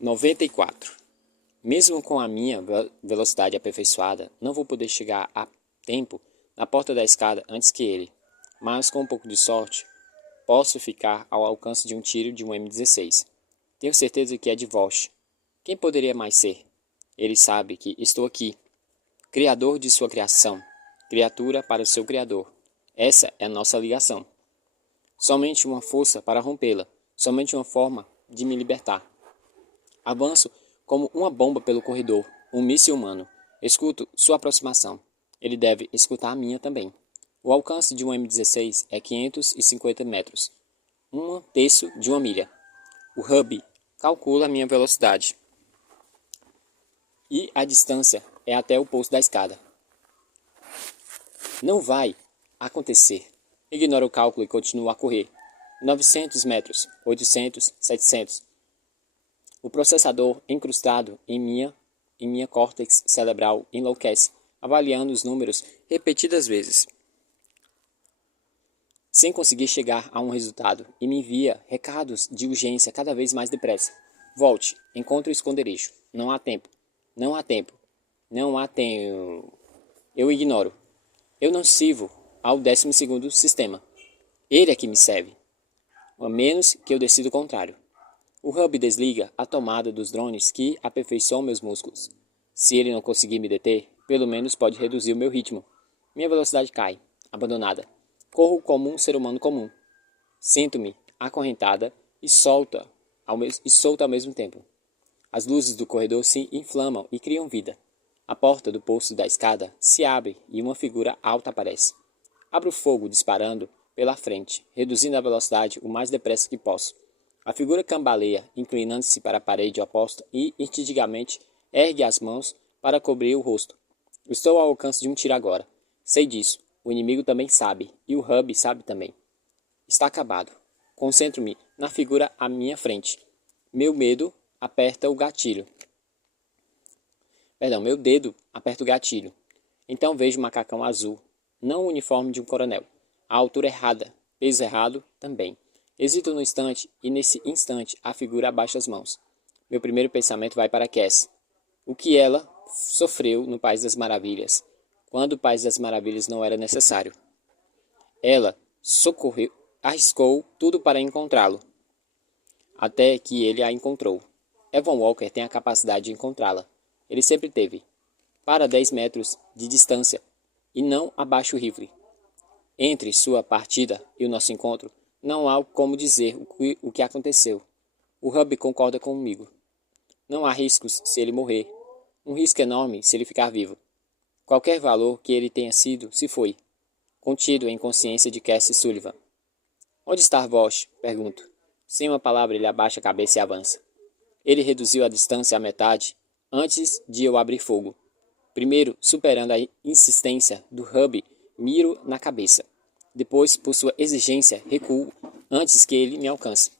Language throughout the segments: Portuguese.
94. Mesmo com a minha velocidade aperfeiçoada, não vou poder chegar a tempo na porta da escada antes que ele, mas com um pouco de sorte, posso ficar ao alcance de um tiro de um M16. Tenho certeza que é de Vosh. Quem poderia mais ser? Ele sabe que estou aqui, criador de sua criação, criatura para o seu criador. Essa é a nossa ligação. Somente uma força para rompê-la, somente uma forma de me libertar. Avanço como uma bomba pelo corredor, um míssil humano. Escuto sua aproximação. Ele deve escutar a minha também. O alcance de um M16 é 550 metros, um terço de uma milha. O hub calcula a minha velocidade. E a distância é até o posto da escada. Não vai acontecer. Ignora o cálculo e continua a correr. 900 metros, 800, 700. O processador incrustado em minha córtex cerebral enlouquece, avaliando os números repetidas vezes, sem conseguir chegar a um resultado, e me envia recados de urgência cada vez mais depressa. Volte, encontre o esconderijo. Não há tempo. Não há tempo. Não há tempo. Eu ignoro. Eu não sirvo ao 12º sistema. Ele é que me serve. A menos que eu decida o contrário. O hub desliga a tomada dos drones que aperfeiçoam meus músculos. Se ele não conseguir me deter, pelo menos pode reduzir o meu ritmo. Minha velocidade cai, abandonada. Corro como um ser humano comum. Sinto-me acorrentada e solta ao mesmo tempo. As luzes do corredor se inflamam e criam vida. A porta do posto da escada se abre e uma figura alta aparece. Abro fogo disparando pela frente, reduzindo a velocidade o mais depressa que posso. A figura cambaleia, inclinando-se para a parede oposta e, instintivamente, ergue as mãos para cobrir o rosto. Estou ao alcance de um tiro agora. Sei disso. O inimigo também sabe, e o hub sabe também. Está acabado. Concentro-me na figura à minha frente. Meu dedo aperta o gatilho. Então vejo um macacão azul, não o uniforme de um coronel. A altura errada, peso errado também. Hesito no instante, e nesse instante a figura abaixa as mãos. Meu primeiro pensamento vai para Cass. O que ela sofreu no País das Maravilhas, quando o País das Maravilhas não era necessário. Ela socorreu, arriscou tudo para encontrá-lo, até que ele a encontrou. Evan Walker tem a capacidade de encontrá-la. Ele sempre teve. Para 10 metros de distância, e não abaixa o rifle. Entre sua partida e o nosso encontro, não há como dizer o que aconteceu. O hub concorda comigo. Não há riscos se ele morrer. Um risco enorme se ele ficar vivo. Qualquer valor que ele tenha sido, se foi. Contido em consciência de Cassie Sullivan. Onde está Vosh? Pergunto. Sem uma palavra ele abaixa a cabeça e avança. Ele reduziu a distância à metade antes de eu abrir fogo. Primeiro, superando a insistência do hub, miro na cabeça. Depois, por sua exigência, recuo antes que ele me alcance.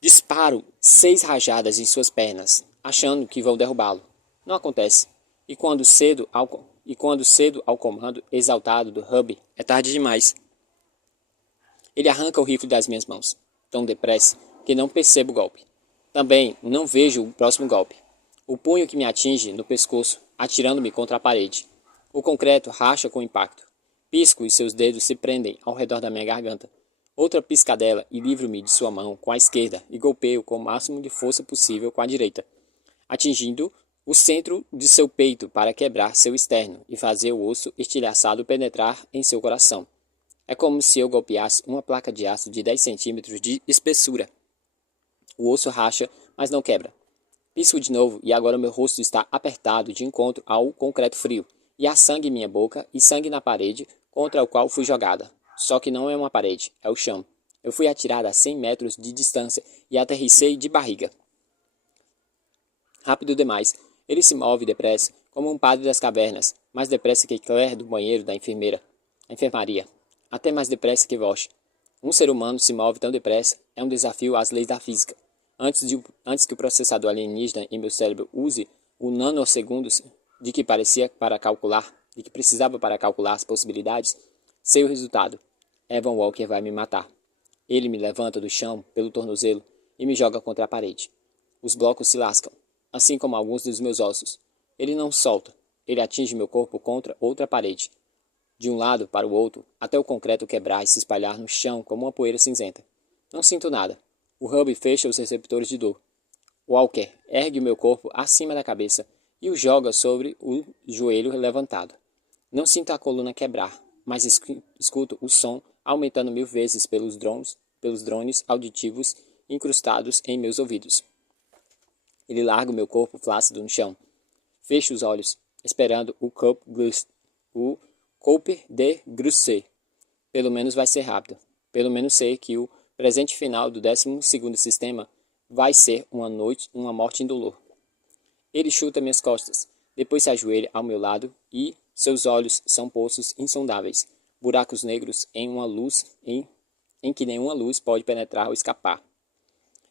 Disparo 6 rajadas em suas pernas, achando que vou derrubá-lo. Não acontece. E quando cedo ao comando exaltado do hub, é tarde demais. Ele arranca o rifle das minhas mãos, tão depressa que não percebo o golpe. Também não vejo o próximo golpe. O punho que me atinge no pescoço, atirando-me contra a parede. O concreto racha com o impacto. Pisco e seus dedos se prendem ao redor da minha garganta. Outra piscadela e livro-me de sua mão com a esquerda e golpeio com o máximo de força possível com a direita, atingindo o centro de seu peito para quebrar seu externo e fazer o osso estilhaçado penetrar em seu coração. É como se eu golpeasse uma placa de aço de 10 centímetros de espessura. O osso racha, mas não quebra. Pisco de novo e agora meu rosto está apertado de encontro ao concreto frio. E há sangue em minha boca e sangue na parede contra o qual fui jogada. Só que não é uma parede, é o chão. Eu fui atirada a 100 metros de distância e aterrissei de barriga. Rápido demais. Ele se move depressa, como um padre das cavernas, mais depressa que Claire do banheiro da enfermaria. Até mais depressa que Vosh. Um ser humano se move tão depressa é um desafio às leis da física. Antes que o processador alienígena em meu cérebro use o nanosegundos de que precisava para calcular as possibilidades, sei o resultado. Evan Walker vai me matar. Ele me levanta do chão pelo tornozelo, e me joga contra a parede. Os blocos se lascam, assim como alguns dos meus ossos. Ele não solta. Ele atinge meu corpo contra outra parede, de um lado para o outro, até o concreto quebrar e se espalhar no chão como uma poeira cinzenta. Não sinto nada. O hub fecha os receptores de dor. Walker ergue o meu corpo acima da cabeça e o joga sobre o joelho levantado. Não sinto a coluna quebrar, mas escuto o som aumentando 1000 vezes pelos drones auditivos incrustados em meus ouvidos. Ele larga o meu corpo flácido no chão. Fecho os olhos, esperando o Coupe de Grusse. Pelo menos vai ser rápido. Pelo menos sei que o presente final do 12º sistema vai ser uma morte indolor. Ele chuta minhas costas, depois se ajoelha ao meu lado e seus olhos são poços insondáveis, buracos negros em uma luz em que nenhuma luz pode penetrar ou escapar.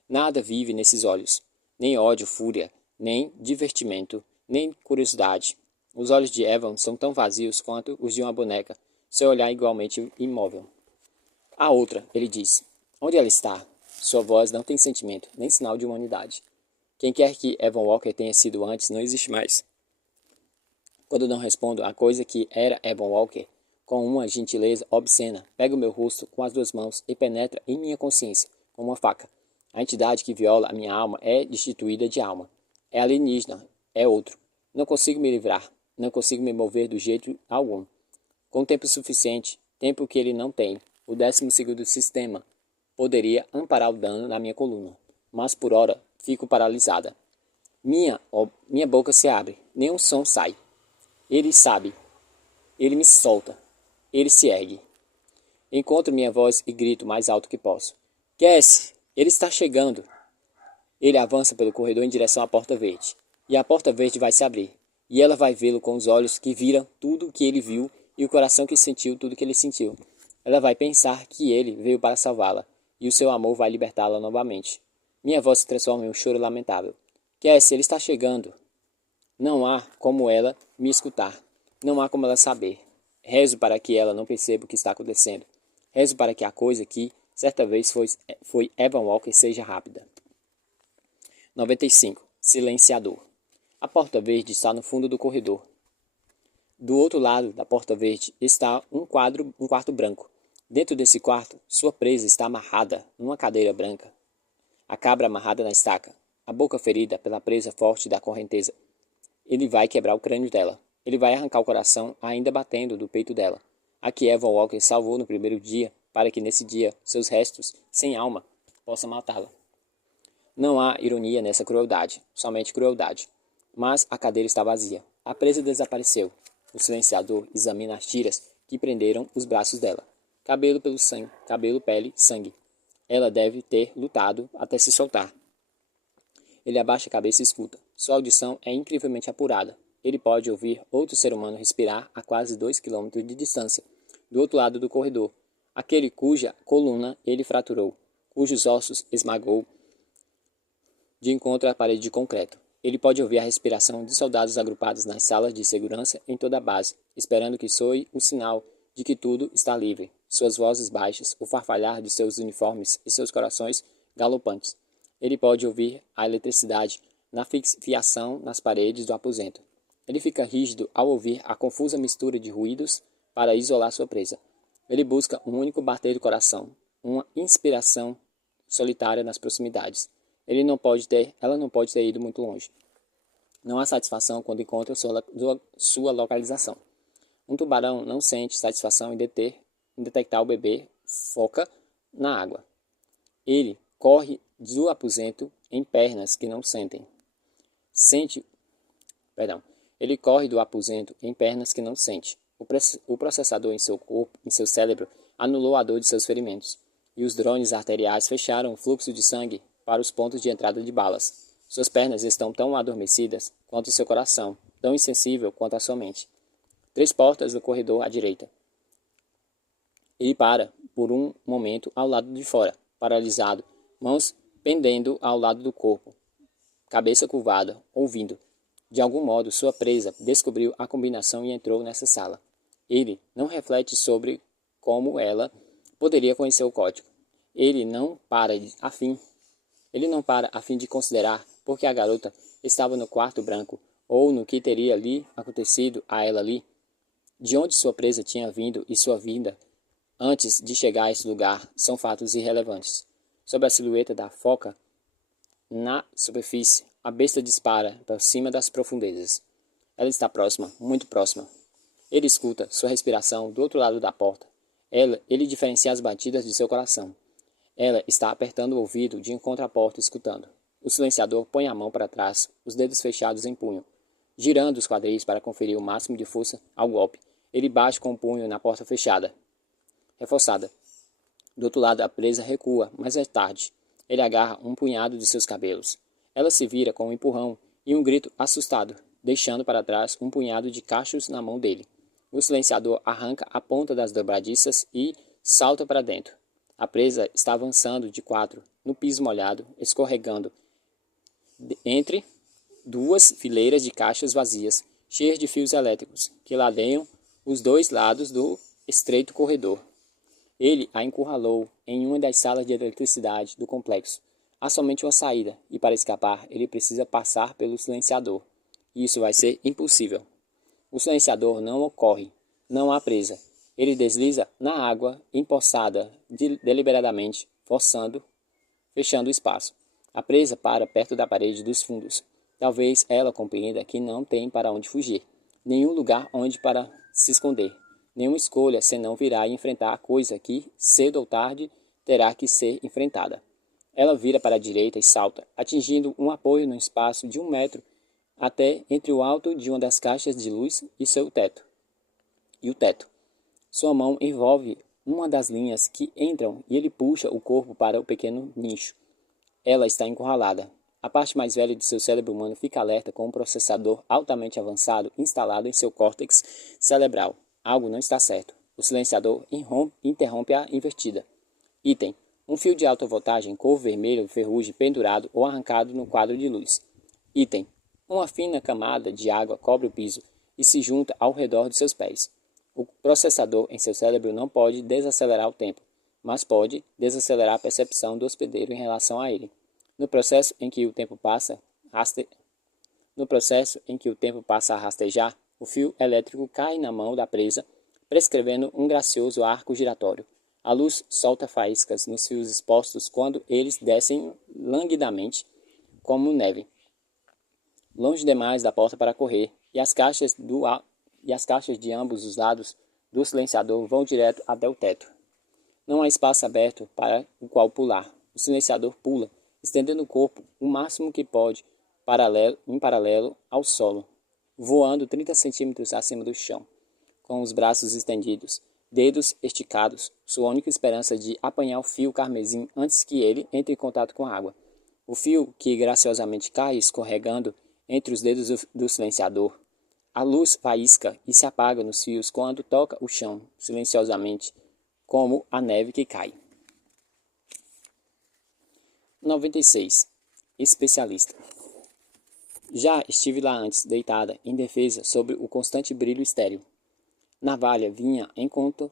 Nada vive nesses olhos, nem ódio, fúria, nem divertimento, nem curiosidade. Os olhos de Evan são tão vazios quanto os de uma boneca, seu olhar igualmente imóvel. A outra, ele diz. Onde ela está? Sua voz não tem sentimento, nem sinal de humanidade. Quem quer que Evan Walker tenha sido antes não existe mais. Quando não respondo à coisa que era Evan Walker, com uma gentileza obscena, pega o meu rosto com as 2 mãos e penetra em minha consciência, com uma faca. A entidade que viola a minha alma é destituída de alma. É alienígena, é outro. Não consigo me livrar, não consigo me mover do jeito algum. Com tempo suficiente, tempo que ele não tem, o 12º sistema poderia amparar o dano na minha coluna, mas por hora fico paralisada. Minha boca se abre, nenhum som sai. Ele sabe, ele me solta, ele se ergue. Encontro minha voz e grito mais alto que posso. Cassie, ele está chegando. Ele avança pelo corredor em direção à porta verde, e a porta verde vai se abrir, e ela vai vê-lo com os olhos que viram tudo o que ele viu e o coração que sentiu tudo o que ele sentiu. Ela vai pensar que ele veio para salvá-la, e o seu amor vai libertá-la novamente. Minha voz se transforma em um choro lamentável. Cassie, ele está chegando. Não há como ela me escutar. Não há como ela saber. Rezo para que ela não perceba o que está acontecendo. Rezo para que a coisa que, certa vez, foi Evan Walker seja rápida. 95. Silenciador. A porta verde está no fundo do corredor. Do outro lado da porta verde está um quarto branco. Dentro desse quarto, sua presa está amarrada numa cadeira branca. A cabra amarrada na estaca, a boca ferida pela presa forte da correnteza. Ele vai quebrar o crânio dela. Ele vai arrancar o coração ainda batendo do peito dela. A que Evan Walker salvou no primeiro dia, para que nesse dia, seus restos, sem alma, possam matá-la. Não há ironia nessa crueldade, somente crueldade. Mas a cadeira está vazia. A presa desapareceu. O silenciador examina as tiras que prenderam os braços dela. Cabelo pelo sangue, cabelo, pele, sangue. Ela deve ter lutado até se soltar. Ele abaixa a cabeça e escuta. Sua audição é incrivelmente apurada. Ele pode ouvir outro ser humano respirar a quase 2 quilômetros de distância, do outro lado do corredor. Aquele cuja coluna ele fraturou, cujos ossos esmagou de encontro à parede de concreto. Ele pode ouvir a respiração de soldados agrupados nas salas de segurança em toda a base, esperando que soe o sinal de que tudo está livre. Suas vozes baixas, o farfalhar de seus uniformes e seus corações galopantes. Ele pode ouvir a eletricidade na fiação nas paredes do aposento. Ele fica rígido ao ouvir a confusa mistura de ruídos para isolar sua presa. Ele busca um único bater do coração, uma inspiração solitária nas proximidades. Ela não pode ter ido muito longe. Não há satisfação quando encontra sua localização. Um tubarão não sente satisfação em detectar o bebê foca na água. Ele corre do aposento em pernas que não sentem. Ele corre do aposento em pernas que não sente. O processador em seu corpo, em seu cérebro, anulou a dor de seus ferimentos, e os drones arteriais fecharam o fluxo de sangue para os pontos de entrada de balas. Suas pernas estão tão adormecidas quanto seu coração, tão insensível quanto a sua mente. 3 portas do corredor à direita. Ele para, por um momento, ao lado de fora, paralisado, mãos pendendo ao lado do corpo, cabeça curvada, ouvindo. De algum modo, sua presa descobriu a combinação e entrou nessa sala. Ele não reflete sobre como ela poderia conhecer o código. Ele não para a fim Ele não para a fim de considerar porque a garota estava no quarto branco ou no que teria lhe acontecido a ela ali, de onde sua presa tinha vindo e sua vinda antes de chegar a esse lugar são fatos irrelevantes. Sob a silhueta da foca na superfície, a besta dispara para cima das profundezas. Ela está próxima, muito próxima. Ele escuta sua respiração do outro lado da porta. Ele diferencia as batidas de seu coração. Ela está apertando o ouvido de encontro à porta, escutando. O silenciador põe a mão para trás, os dedos fechados em punho. Girando os quadris para conferir o máximo de força ao golpe, ele bate com o punho na porta fechada, reforçada. Do outro lado, a presa recua, mas é tarde. Ele agarra um punhado de seus cabelos. Ela se vira com um empurrão e um grito assustado, deixando para trás um punhado de cachos na mão dele. O silenciador arranca a ponta das dobradiças e salta para dentro. A presa está avançando de quatro, no piso molhado, escorregando entre duas fileiras de caixas vazias, cheias de fios elétricos, que ladeiam os dois lados do estreito corredor. Ele a encurralou em uma das salas de eletricidade do complexo. Há somente uma saída, e para escapar ele precisa passar pelo silenciador. E isso vai ser impossível. O silenciador não ocorre, não há presa. Ele desliza na água, empoçada deliberadamente, fechando o espaço. A presa para perto da parede dos fundos. Talvez ela compreenda que não tem para onde fugir, nenhum lugar onde para se esconder, nenhuma escolha senão virar e enfrentar a coisa que, cedo ou tarde, terá que ser enfrentada. Ela vira para a direita e salta, atingindo um apoio no espaço de 1 metro até entre o alto de uma das caixas de luz e o teto. Sua mão envolve uma das linhas que entram e ele puxa o corpo para o pequeno nicho. Ela está encurralada. A parte mais velha de seu cérebro humano fica alerta com um processador altamente avançado instalado em seu córtex cerebral. Algo não está certo. O silenciador interrompe a invertida. Item: um fio de alta voltagem cor vermelho ferrugem pendurado ou arrancado no quadro de luz. Item: uma fina camada de água cobre o piso e se junta ao redor de seus pés. O processador em seu cérebro não pode desacelerar o tempo, mas pode desacelerar a percepção do hospedeiro em relação a ele. No processo em que o tempo passa a rastejar, o fio elétrico cai na mão da presa, prescrevendo um gracioso arco giratório. A luz solta faíscas nos fios expostos quando eles descem languidamente, como neve, longe demais da porta para correr, e as caixas de ambos os lados do silenciador vão direto até o teto. Não há espaço aberto para o qual pular. O silenciador pula, estendendo o corpo o máximo que pode em paralelo ao solo, voando 30 centímetros acima do chão, com os braços estendidos, dedos esticados, sua única esperança de apanhar o fio carmesim antes que ele entre em contato com a água. O fio que graciosamente cai escorregando entre os dedos do silenciador. A luz faísca e se apaga nos fios quando toca o chão, silenciosamente, como a neve que cai. 96. Especialista. Já estive lá antes, deitada, indefesa, sob o constante brilho estéril. Navalha vinha enquanto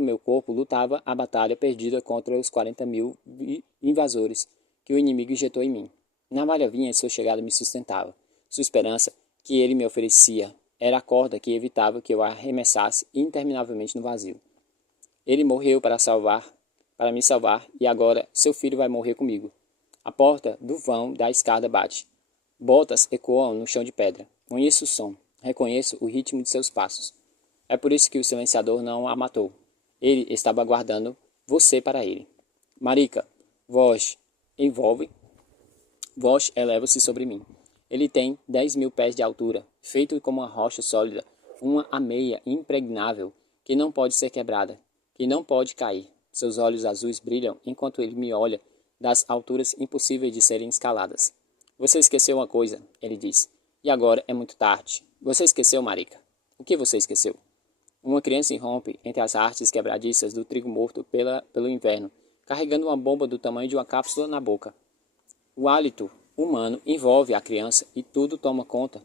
meu corpo lutava a batalha perdida contra os 40.000 invasores que o inimigo injetou em mim. Navalha vinha e sua chegada me sustentava. Sua esperança, que ele me oferecia, era a corda que evitava que eu a arremessasse interminavelmente no vazio. Ele morreu para me salvar, e agora seu filho vai morrer comigo. A porta do vão da escada bate. Botas ecoam no chão de pedra. Conheço o som. Reconheço o ritmo de seus passos. É por isso que o silenciador não a matou. Ele estava aguardando você para ele. Marika, Voz eleva-se sobre mim. Ele tem 10.000 pés de altura, feito como uma rocha sólida, uma ameia impregnável que não pode ser quebrada, que não pode cair. Seus olhos azuis brilham enquanto ele me olha das alturas impossíveis de serem escaladas. Você esqueceu uma coisa, ele diz. E agora é muito tarde. Você esqueceu, Marika. O que você esqueceu? Uma criança irrompe entre as artes quebradiças do trigo morto pelo inverno, carregando uma bomba do tamanho de uma cápsula na boca. O hálito humano envolve a criança e tudo toma conta.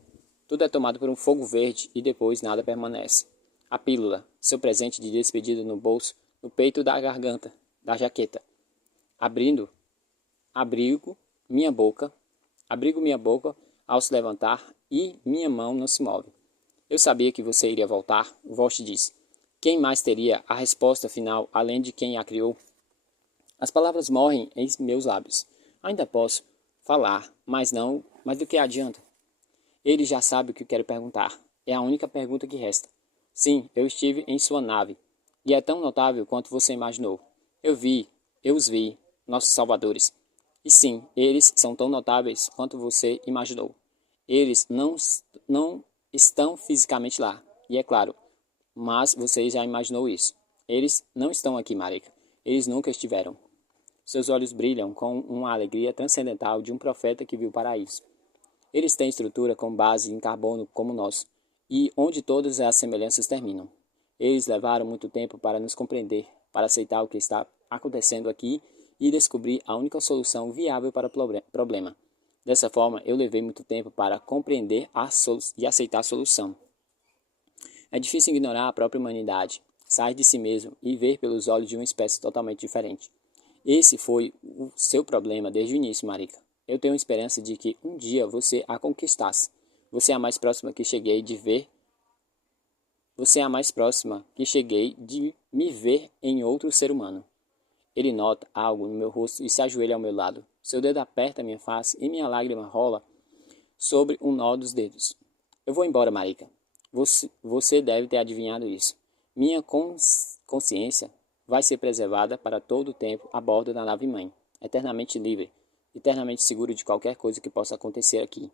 Tudo é tomado por um fogo verde e depois nada permanece. A pílula, seu presente de despedida no bolso, no peito da garganta, da jaqueta. Abrindo abrigo abrigo minha boca ao se levantar e minha mão não se move. Eu sabia que você iria voltar, Vosh disse. Quem mais teria a resposta final além de quem a criou? As palavras morrem em meus lábios. Ainda posso falar, mas do que adianta? Ele já sabe o que quero perguntar. É a única pergunta que resta. Sim, eu estive em sua nave, e é tão notável quanto você imaginou. Eu os vi, nossos salvadores. E sim, eles são tão notáveis quanto você imaginou. Eles não estão fisicamente lá, e é claro, mas você já imaginou isso. Eles não estão aqui, Marika. Eles nunca estiveram. Seus olhos brilham com uma alegria transcendental de um profeta que viu o paraíso. Eles têm estrutura com base em carbono como nós, e onde todas as semelhanças terminam. Eles levaram muito tempo para nos compreender, para aceitar o que está acontecendo aqui e descobrir a única solução viável para o problema. Dessa forma, eu levei muito tempo para compreender e aceitar a solução. É difícil ignorar a própria humanidade, sair de si mesmo e ver pelos olhos de uma espécie totalmente diferente. Esse foi o seu problema desde o início, Marika. Eu tenho esperança de que um dia você a conquistasse. Você é a mais próxima que cheguei de ver. Você é a mais próxima que cheguei de me ver em outro ser humano. Ele nota algo no meu rosto e se ajoelha ao meu lado. Seu dedo aperta minha face e minha lágrima rola sobre um nó dos dedos. Eu vou embora, Marika. Você deve ter adivinhado isso. Minha consciência vai ser preservada para todo o tempo a bordo da nave-mãe, eternamente livre, eternamente seguro de qualquer coisa que possa acontecer aqui.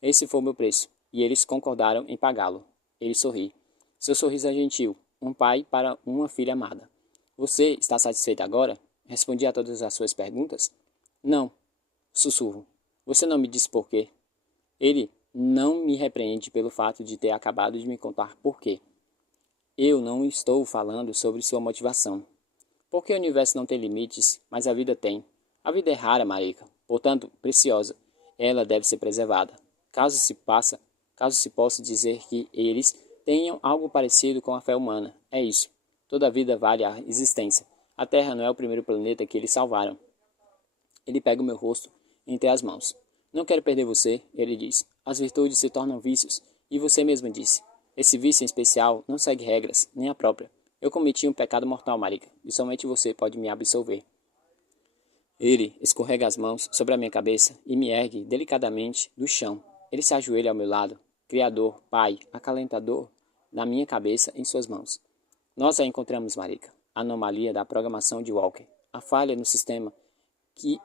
Esse foi o meu preço, e eles concordaram em pagá-lo. Ele sorri. Seu sorriso é gentil, um pai para uma filha amada. Você está satisfeito agora? Respondi a todas as suas perguntas? Não, sussurro. Você não me disse por quê. Ele não me repreende pelo fato de ter acabado de me contar por quê. Eu não estou falando sobre sua motivação. Porque o universo não tem limites, mas a vida tem. A vida é rara, Marika, portanto, preciosa. Ela deve ser preservada. Caso se possa dizer que eles tenham algo parecido com a fé humana. É isso. Toda a vida vale a existência. A Terra não é o primeiro planeta que eles salvaram. Ele pega o meu rosto entre as mãos. Não quero perder você, ele diz. As virtudes se tornam vícios, e você mesmo disse. Esse vício em especial não segue regras, nem a própria. Eu cometi um pecado mortal, Marika, e somente você pode me absolver. Ele escorrega as mãos sobre a minha cabeça e me ergue delicadamente do chão. Ele se ajoelha ao meu lado, Criador, Pai, acalentador, na minha cabeça em suas mãos. Nós a encontramos, Marika. A anomalia da programação de Walker. A falha no sistema que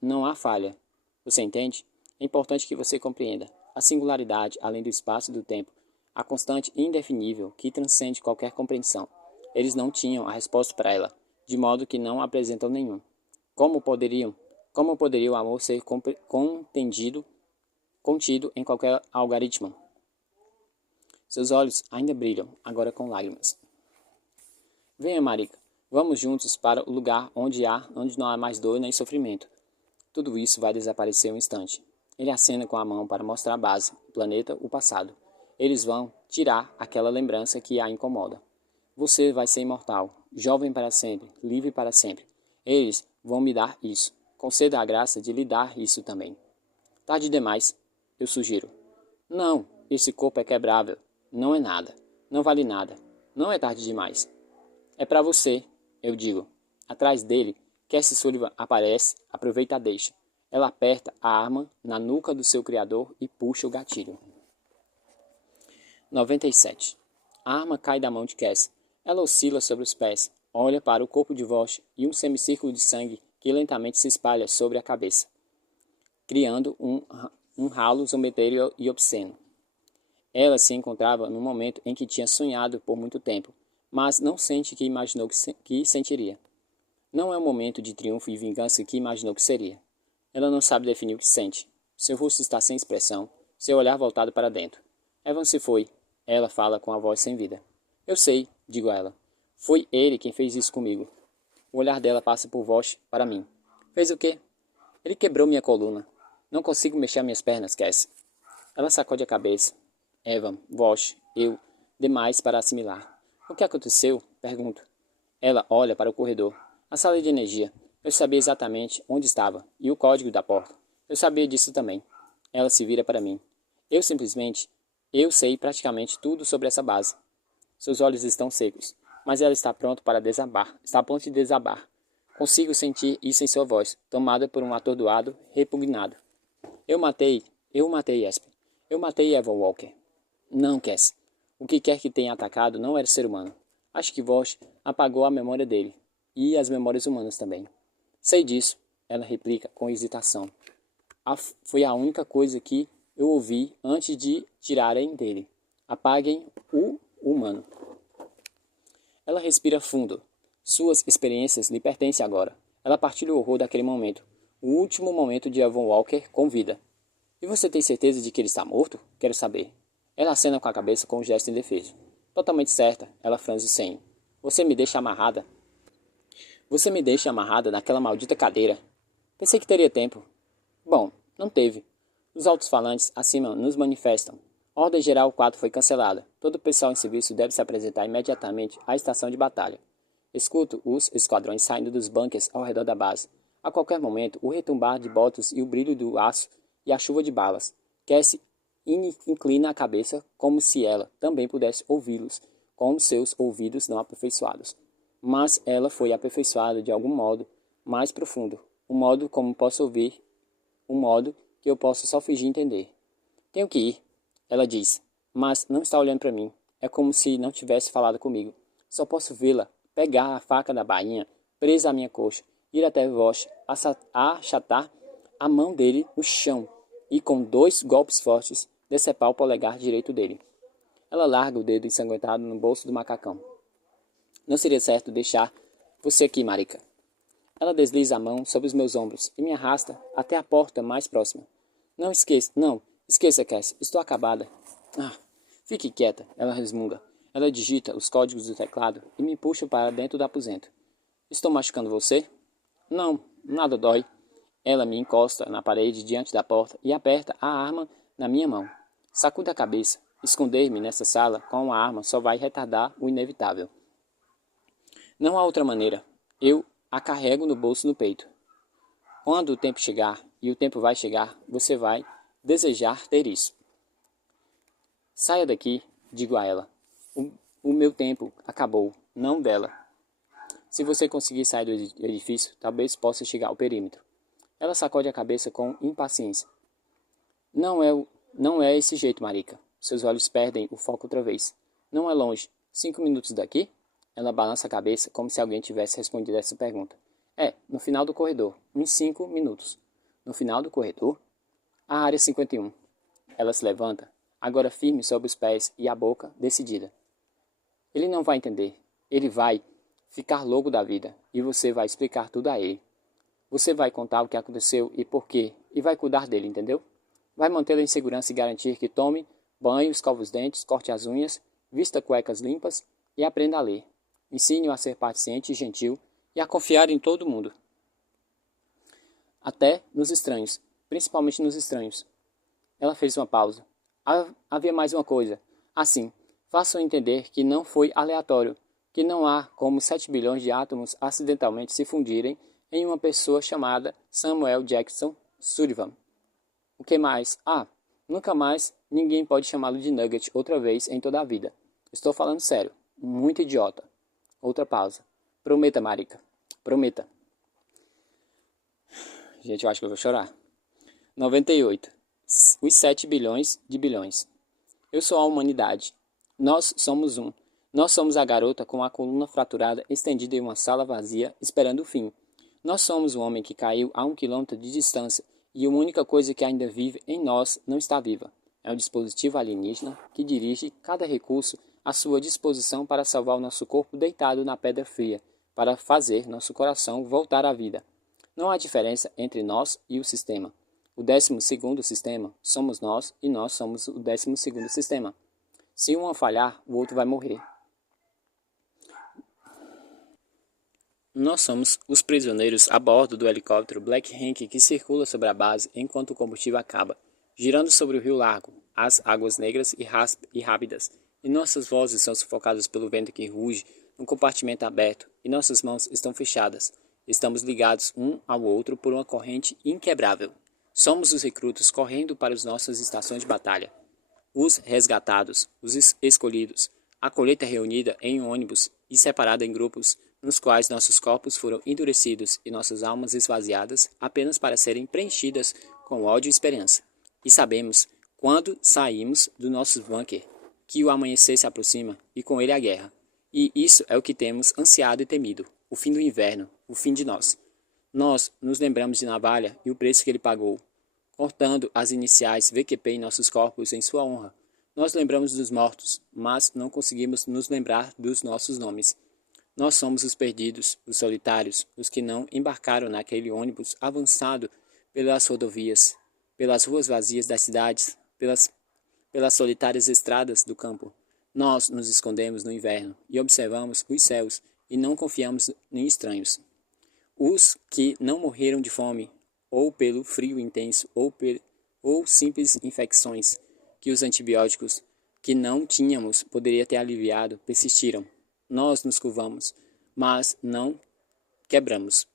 não há falha. Você entende? É importante que você compreenda. A singularidade, além do espaço e do tempo, a constante indefinível que transcende qualquer compreensão. Eles não tinham a resposta para ela, de modo que não apresentam nenhum. Como poderia o amor ser contido em qualquer algoritmo? Seus olhos ainda brilham, agora com lágrimas. Venha, Marika. Vamos juntos para o lugar onde não há mais dor nem sofrimento. Tudo isso vai desaparecer um instante. Ele acena com a mão para mostrar a base, o planeta, o passado. Eles vão tirar aquela lembrança que a incomoda. Você vai ser imortal, jovem para sempre, livre para sempre. Eles vão me dar isso. Conceda a graça de lhe dar isso também. Tarde demais, eu sugiro. Não, esse corpo é quebrável. Não é nada. Não vale nada. Não é tarde demais. É para você, eu digo. Atrás dele, Cassie Sullivan aparece, aproveita a deixa. Ela aperta a arma na nuca do seu criador e puxa o gatilho. 97. A arma cai da mão de Cassie. Ela oscila sobre os pés, olha para o corpo de Vosh e um semicírculo de sangue que lentamente se espalha sobre a cabeça, criando um ralo zombeteiro e obsceno. Ela se encontrava no momento em que tinha sonhado por muito tempo, mas não sente que imaginou que sentiria. Não é o momento de triunfo e vingança que imaginou que seria. Ela não sabe definir o que sente. Seu rosto está sem expressão, seu olhar voltado para dentro. Evan se foi. Ela fala com a voz sem vida. Eu sei, digo a ela. Foi ele quem fez isso comigo. O olhar dela passa por Vosh para mim. Fez o quê? Ele quebrou minha coluna. Não consigo mexer minhas pernas, Cassie. Ela sacode a cabeça. Evan, Vosh, eu, demais para assimilar. O que aconteceu? Pergunto. Ela olha para o corredor. A sala de energia. Eu sabia exatamente onde estava e o código da porta. Eu sabia disso também. Ela se vira para mim. Eu sei praticamente tudo sobre essa base. Seus olhos estão secos, mas ela está pronta para desabar. Está a ponto de desabar. Consigo sentir isso em sua voz, tomada por um atordoado, repugnado. Eu o matei, Espen. Eu matei Evan Walker. Não, Cass. O que quer que tenha atacado não era ser humano. Acho que Vosh apagou a memória dele. E as memórias humanas também. Sei disso, ela replica com hesitação. Foi a única coisa que eu ouvi antes de tirarem dele. Apaguem o humano. Ela respira fundo. Suas experiências lhe pertencem agora. Ela partilha o horror daquele momento. O último momento de Evan Walker com vida. E você tem certeza de que ele está morto? Quero saber. Ela acena com a cabeça com um gesto indefeso. Totalmente certa, ela franze o senho. Você me deixa amarrada. Você me deixa amarrada naquela maldita cadeira. Pensei que teria tempo. Bom, não teve. Os altos-falantes acima nos manifestam. Ordem Geral 4 foi cancelada. Todo o pessoal em serviço deve se apresentar imediatamente à estação de batalha. Escuto os esquadrões saindo dos bunkers ao redor da base. A qualquer momento, o retumbar de botas e o brilho do aço e a chuva de balas. Cassie inclina a cabeça como se ela também pudesse ouvi-los, com seus ouvidos não aperfeiçoados. Mas ela foi aperfeiçoada de algum modo mais profundo, um modo como posso ouvir, um modo que eu posso só fingir entender. Tenho que ir, ela diz, mas não está olhando para mim. É como se não tivesse falado comigo. Só posso vê-la pegar a faca da bainha presa à minha coxa, ir até Vosh, achatar a mão dele no chão e com 2 golpes fortes decepar o polegar direito dele. Ela larga o dedo ensanguentado no bolso do macacão. Não seria certo deixar você aqui, Marika. Ela desliza a mão sobre os meus ombros e me arrasta até a porta mais próxima. Não, esqueça, Cass, estou acabada. Fique quieta, ela resmunga. Ela digita os códigos do teclado e me puxa para dentro do aposento. Estou machucando você? Não, nada dói. Ela me encosta na parede diante da porta e aperta a arma na minha mão. Sacudo a cabeça. Esconder-me nessa sala com uma arma só vai retardar o inevitável. Não há outra maneira. Eu a carrego no bolso no peito. Quando o tempo chegar, e o tempo vai chegar, você vai desejar ter isso. Saia daqui, digo a ela. O meu tempo acabou, não dela. Se você conseguir sair do edifício, talvez possa chegar ao perímetro. Ela sacode a cabeça com impaciência. Não é esse jeito, Marika. Seus olhos perdem o foco outra vez. Não é longe. 5 minutos daqui? Ela balança a cabeça como se alguém tivesse respondido essa pergunta. No final do corredor. Uns 5 minutos. No final do corredor? A área 51. Ela se levanta, agora firme sobre os pés e a boca decidida. Ele não vai entender. Ele vai ficar louco da vida e você vai explicar tudo a ele. Você vai contar o que aconteceu e por quê e vai cuidar dele, entendeu? Vai mantê-lo em segurança e garantir que tome banho, escova os dentes, corte as unhas, vista cuecas limpas e aprenda a ler. Ensine-o a ser paciente e gentil e a confiar em todo mundo. Até nos estranhos, principalmente nos estranhos. Ela fez uma pausa. Havia mais uma coisa. Assim, façam entender que não foi aleatório, que não há como 7 bilhões de átomos acidentalmente se fundirem em uma pessoa chamada Samuel Jackson Sullivan. O que mais? Nunca mais ninguém pode chamá-lo de Nugget outra vez em toda a vida. Estou falando sério. Muito idiota. Outra pausa. Prometa, Marika. Prometa. Gente, eu acho que eu vou chorar. 98. Os 7 bilhões de bilhões. Eu sou a humanidade. Nós somos um. Nós somos a garota com a coluna fraturada estendida em uma sala vazia, esperando o fim. Nós somos o homem que caiu a 1 quilômetro de distância e a única coisa que ainda vive em nós não está viva. É um dispositivo alienígena que dirige cada recurso à sua disposição para salvar o nosso corpo deitado na pedra fria, para fazer nosso coração voltar à vida. Não há diferença entre nós e o sistema. O 12º sistema somos nós e nós somos o 12º sistema. Se um falhar, o outro vai morrer. Nós somos os prisioneiros a bordo do helicóptero Black Hank que circula sobre a base enquanto o combustível acaba, girando sobre o rio largo, as águas negras e rápidas, e nossas vozes são sufocadas pelo vento que ruge no compartimento aberto, e nossas mãos estão fechadas, Estamos ligados um ao outro por uma corrente inquebrável. Somos os recrutas correndo para as nossas estações de batalha. Os resgatados, os escolhidos. A colheita reunida em um ônibus e separada em grupos, nos quais nossos corpos foram endurecidos e nossas almas esvaziadas apenas para serem preenchidas com ódio e esperança. E sabemos, quando saímos do nosso bunker, que o amanhecer se aproxima e com ele a guerra. E isso é o que temos ansiado e temido, o fim do inverno, o fim de nós. Nós nos lembramos de Navalha e o preço que ele pagou, cortando as iniciais VQP em nossos corpos em sua honra. Nós lembramos dos mortos, mas não conseguimos nos lembrar dos nossos nomes. Nós somos os perdidos, os solitários, os que não embarcaram naquele ônibus avançado pelas rodovias, pelas ruas vazias das cidades, pelas solitárias estradas do campo. Nós nos escondemos no inverno e observamos os céus e não confiamos em estranhos. Os que não morreram de fome, ou pelo frio intenso, ou simples infecções que os antibióticos que não tínhamos poderia ter aliviado, persistiram. Nós nos curvamos, mas não quebramos.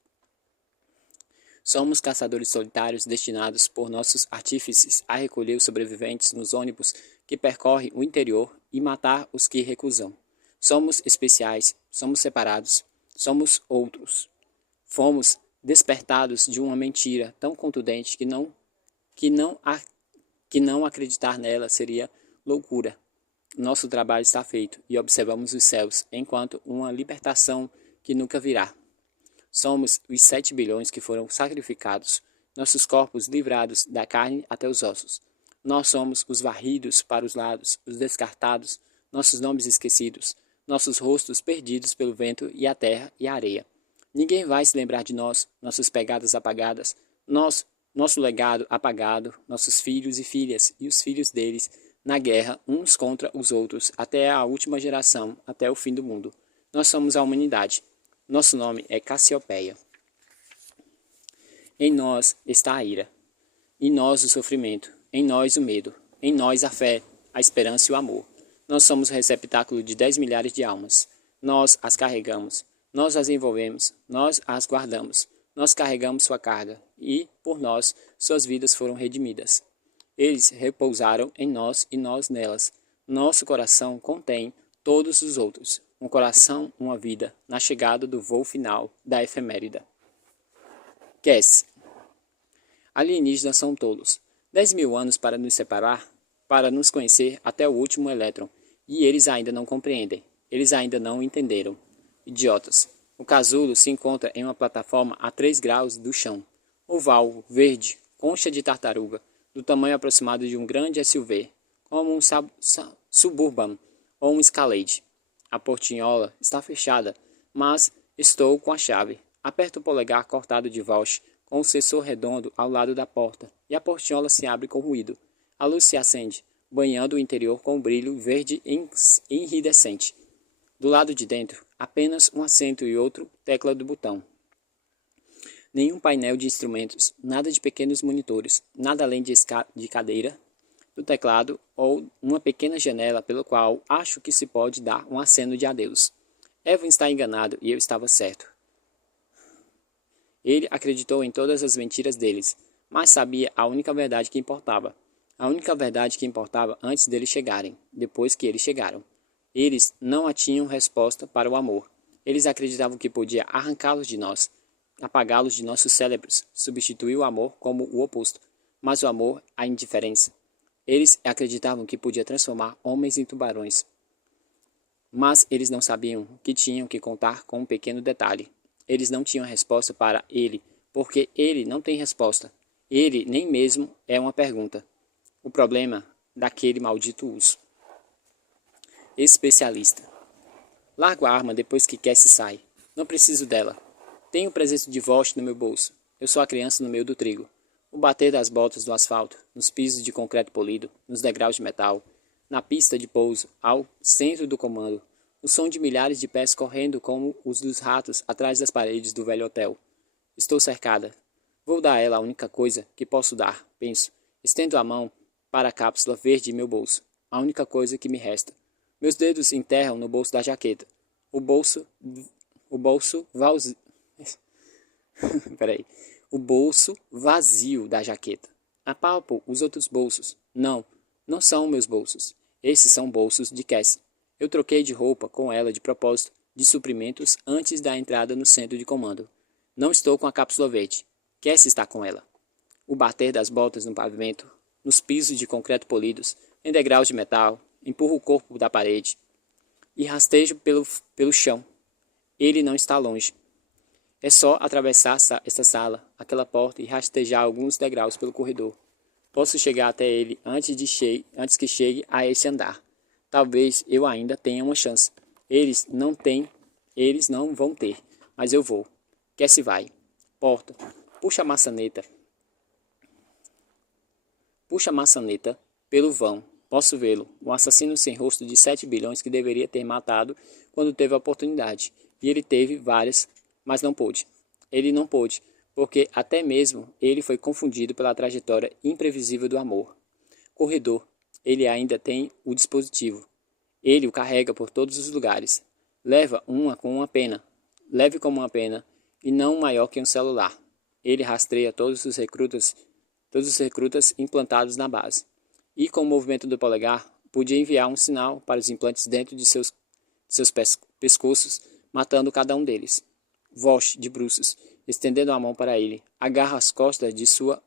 Somos caçadores solitários destinados por nossos artífices a recolher os sobreviventes nos ônibus que percorrem o interior e matar os que recusam. Somos especiais, somos separados, somos outros. Fomos despertados de uma mentira tão contundente que não acreditar nela seria loucura. Nosso trabalho está feito e observamos os céus enquanto uma libertação que nunca virá. Somos os 7 bilhões que foram sacrificados, nossos corpos livrados da carne até os ossos. Nós somos os varridos para os lados, os descartados, nossos nomes esquecidos, nossos rostos perdidos pelo vento e a terra e a areia. Ninguém vai se lembrar de nós, nossas pegadas apagadas, nosso legado apagado, nossos filhos e filhas e os filhos deles, na guerra uns contra os outros, até a última geração, até o fim do mundo. Nós somos a humanidade. Nosso nome é Cassiopeia. Em nós está a ira, em nós o sofrimento, em nós o medo, em nós a fé, a esperança e o amor. Nós somos o receptáculo de 10 milhares de almas. Nós as carregamos, nós as envolvemos, nós as guardamos, nós carregamos sua carga e, por nós, suas vidas foram redimidas. Eles repousaram em nós e nós nelas. Nosso coração contém todos os outros. Um coração, uma vida, na chegada do voo final da efeméride. Cass. Alienígenas são tolos. 10.000 anos para nos separar, para nos conhecer até o último elétron. E eles ainda não compreendem. Eles ainda não entenderam. Idiotas. O casulo se encontra em uma plataforma a 3 graus do chão. Oval, verde, concha de tartaruga, do tamanho aproximado de um grande SUV, como um Suburban ou um Escalade. A portinhola está fechada, mas estou com a chave. Aperto o polegar cortado de Walsh com o sensor redondo ao lado da porta e a portinhola se abre com ruído. A luz se acende, banhando o interior com um brilho verde iridescente. Do lado de dentro, apenas um assento e outro tecla do botão. Nenhum painel de instrumentos, nada de pequenos monitores, nada além de cadeira, do teclado ou uma pequena janela pelo qual acho que se pode dar um aceno de adeus. Evan está enganado e eu estava certo. Ele acreditou em todas as mentiras deles, mas sabia a única verdade que importava. A única verdade que importava antes deles chegarem, depois que eles chegaram. Eles não tinham resposta para o amor. Eles acreditavam que podia arrancá-los de nós, apagá-los de nossos cérebros, substituir o amor como o oposto, mas o amor, a indiferença. Eles acreditavam que podia transformar homens em tubarões. Mas eles não sabiam que tinham que contar com um pequeno detalhe. Eles não tinham resposta para ele, porque ele não tem resposta. Ele nem mesmo é uma pergunta. O problema daquele maldito uso. Especialista. Largo a arma depois que Cassie sai. Não preciso dela. Tenho o presente de Walsh no meu bolso. Eu sou a criança no meio do trigo. O bater das botas no asfalto, nos pisos de concreto polido, nos degraus de metal, na pista de pouso, ao centro do comando, o som de milhares de pés correndo como os dos ratos atrás das paredes do velho hotel. Estou cercada. Vou dar a ela a única coisa que posso dar, penso. Estendo a mão para a cápsula verde em meu bolso, a única coisa que me resta. Meus dedos enterram no bolso da jaqueta. O bolso Peraí. O bolso vazio da jaqueta. Apalpo os outros bolsos. Não, não são meus bolsos. Esses são bolsos de Cassie. Eu troquei de roupa com ela de propósito, de suprimentos, antes da entrada no centro de comando. Não estou com a cápsula verde. Cassie está com ela. O bater das botas no pavimento, nos pisos de concreto polidos, em degraus de metal, empurro o corpo da parede e rastejo pelo chão. Ele não está longe. É só atravessar esta sala, aquela porta e rastejar alguns degraus pelo corredor. Posso chegar até ele antes que chegue a esse andar. Talvez eu ainda tenha uma chance. Eles não vão ter, mas eu vou. Cassie vai. Porta. Puxa a maçaneta. Puxa a maçaneta pelo vão. Posso vê-lo, um assassino sem rosto de 7 bilhões que deveria ter matado quando teve a oportunidade. E ele teve várias, mas não pôde. Ele não pôde, porque até mesmo ele foi confundido pela trajetória imprevisível do amor. Corredor, ele ainda tem o dispositivo. Ele o carrega por todos os lugares. Leva uma com uma pena. Leve como uma pena, e não maior que um celular. Ele rastreia todos os recrutas implantados na base. E com o movimento do polegar, podia enviar um sinal para os implantes dentro de seus pescoços, matando cada um deles. Vosh, de bruços, estendendo a mão para ele, agarra as costas de seu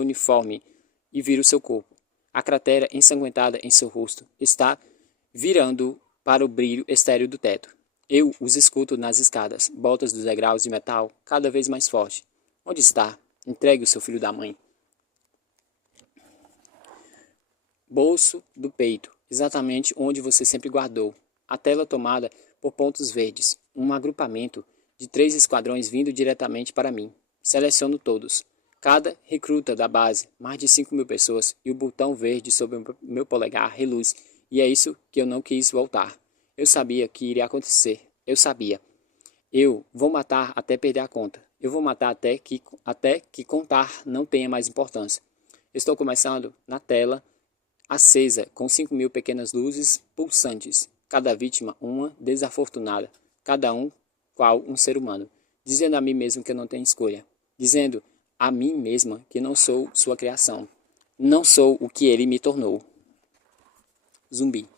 uniforme e vira o seu corpo. A cratera ensanguentada em seu rosto está virando para o brilho estéril do teto. Eu os escuto nas escadas, voltas dos degraus de metal, cada vez mais forte. Onde está? Entregue o seu filho da mãe. Bolso do peito, exatamente onde você sempre guardou. A tela tomada por pontos verdes. Um agrupamento de 3 esquadrões vindo diretamente para mim. Seleciono todos. Cada recruta da base, mais de 5.000 pessoas, e o botão verde sobre o meu polegar reluz. E é isso que eu não quis voltar. Eu sabia que iria acontecer. Eu sabia. Eu vou matar até perder a conta. Eu vou matar até que contar não tenha mais importância. Estou começando na tela acesa com 5.000 pequenas luzes pulsantes. Cada vítima uma desafortunada. Cada um qual um ser humano. Dizendo a mim mesmo que eu não tenho escolha. Dizendo a mim mesma que não sou sua criação. Não sou o que ele me tornou. Zumbi.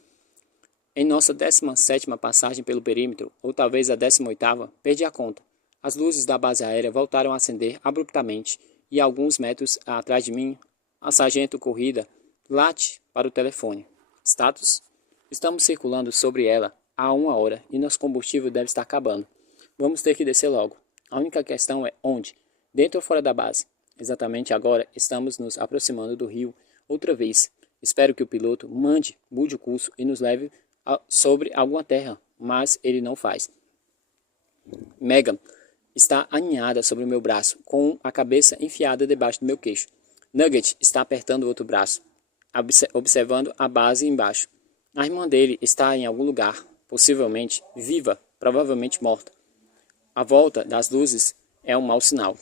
Em nossa 17ª passagem pelo perímetro, ou talvez a 18ª, perdi a conta. As luzes da base aérea voltaram a acender abruptamente, e alguns metros atrás de mim, a sargento corrida late para o telefone. Status? Estamos circulando sobre ela há 1 hora e nosso combustível deve estar acabando. Vamos ter que descer logo. A única questão é onde? Dentro ou fora da base? Exatamente agora estamos nos aproximando do rio outra vez. Espero que o piloto mude o curso e nos leve sobre alguma terra, mas ele não faz. Megan está aninhada sobre o meu braço, com a cabeça enfiada debaixo do meu queixo. Nugget está apertando o outro braço, observando a base embaixo. A irmã dele está em algum lugar, possivelmente viva, provavelmente morta. A volta das luzes é um mau sinal.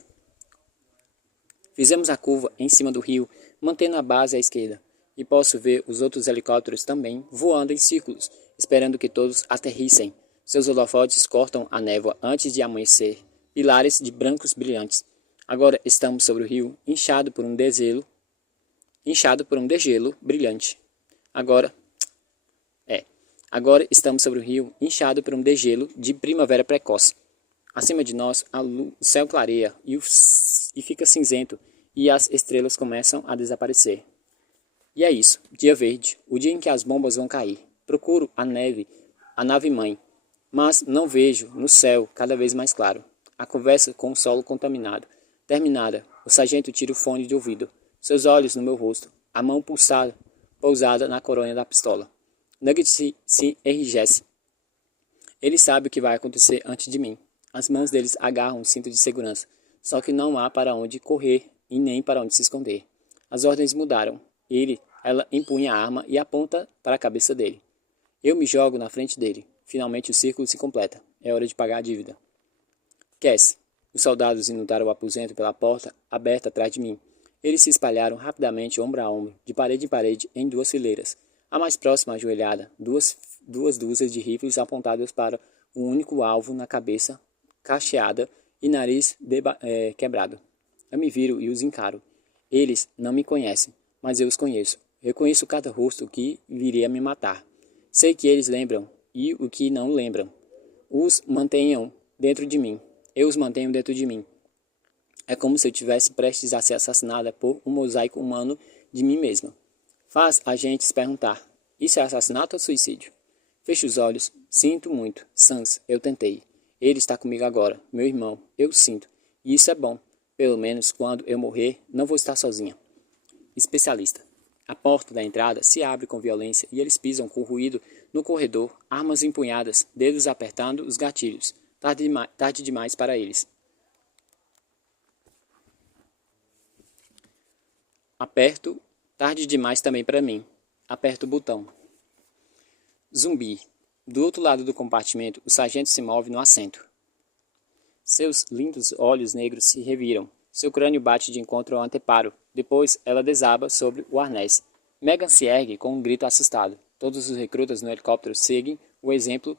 Fizemos a curva em cima do rio, mantendo a base à esquerda. E posso ver os outros helicópteros também voando em círculos, esperando que todos aterrissem. Seus holofotes cortam a névoa antes de amanhecer, pilares de brancos brilhantes. Agora estamos sobre o rio, inchado por um degelo brilhante. Agora estamos sobre o rio, inchado por um degelo de primavera precoce. Acima de nós, o céu clareia e fica cinzento, e as estrelas começam a desaparecer. E é isso, dia verde, o dia em que as bombas vão cair. Procuro a nave-mãe, mas não vejo no céu cada vez mais claro. A conversa com o solo contaminado. Terminada, o sargento tira o fone de ouvido. Seus olhos no meu rosto, a mão pousada na coronha da pistola. Nugget se enrijece. Ele sabe o que vai acontecer antes de mim. As mãos deles agarram um cinto de segurança, só que não há para onde correr e nem para onde se esconder. As ordens mudaram. Ela empunha a arma e aponta para a cabeça dele. Eu me jogo na frente dele. Finalmente o círculo se completa. É hora de pagar a dívida. Cass. Os soldados inundaram o aposento pela porta aberta atrás de mim. Eles se espalharam rapidamente ombro a ombro, de parede em parede, em 2 fileiras. A mais próxima ajoelhada, duas dúzias de rifles apontadas para um único alvo na cabeça, cacheada e nariz quebrado. Eu me viro e os encaro. Eles não me conhecem, mas eu os conheço. Reconheço cada rosto que viria a me matar. Sei que eles lembram e o que não lembram. Os mantenham dentro de mim. Eu os mantenho dentro de mim. É como se eu tivesse prestes a ser assassinada por um mosaico humano de mim mesma. Faz a gente se perguntar: isso é assassinato ou suicídio? Fecho os olhos. Sinto muito. Sans, eu tentei. Ele está comigo agora, meu irmão. Eu sinto. E isso é bom. Pelo menos quando eu morrer, não vou estar sozinha. Especialista. A porta da entrada se abre com violência e eles pisam com ruído no corredor, armas empunhadas, dedos apertando os gatilhos. Tarde demais para eles. Aperto. Tarde demais também para mim. Aperto o botão. Zumbi. Do outro lado do compartimento, o sargento se move no assento. Seus lindos olhos negros se reviram. Seu crânio bate de encontro ao anteparo. Depois, ela desaba sobre o arnés. Megan se ergue com um grito assustado. Todos os recrutas no helicóptero seguem o exemplo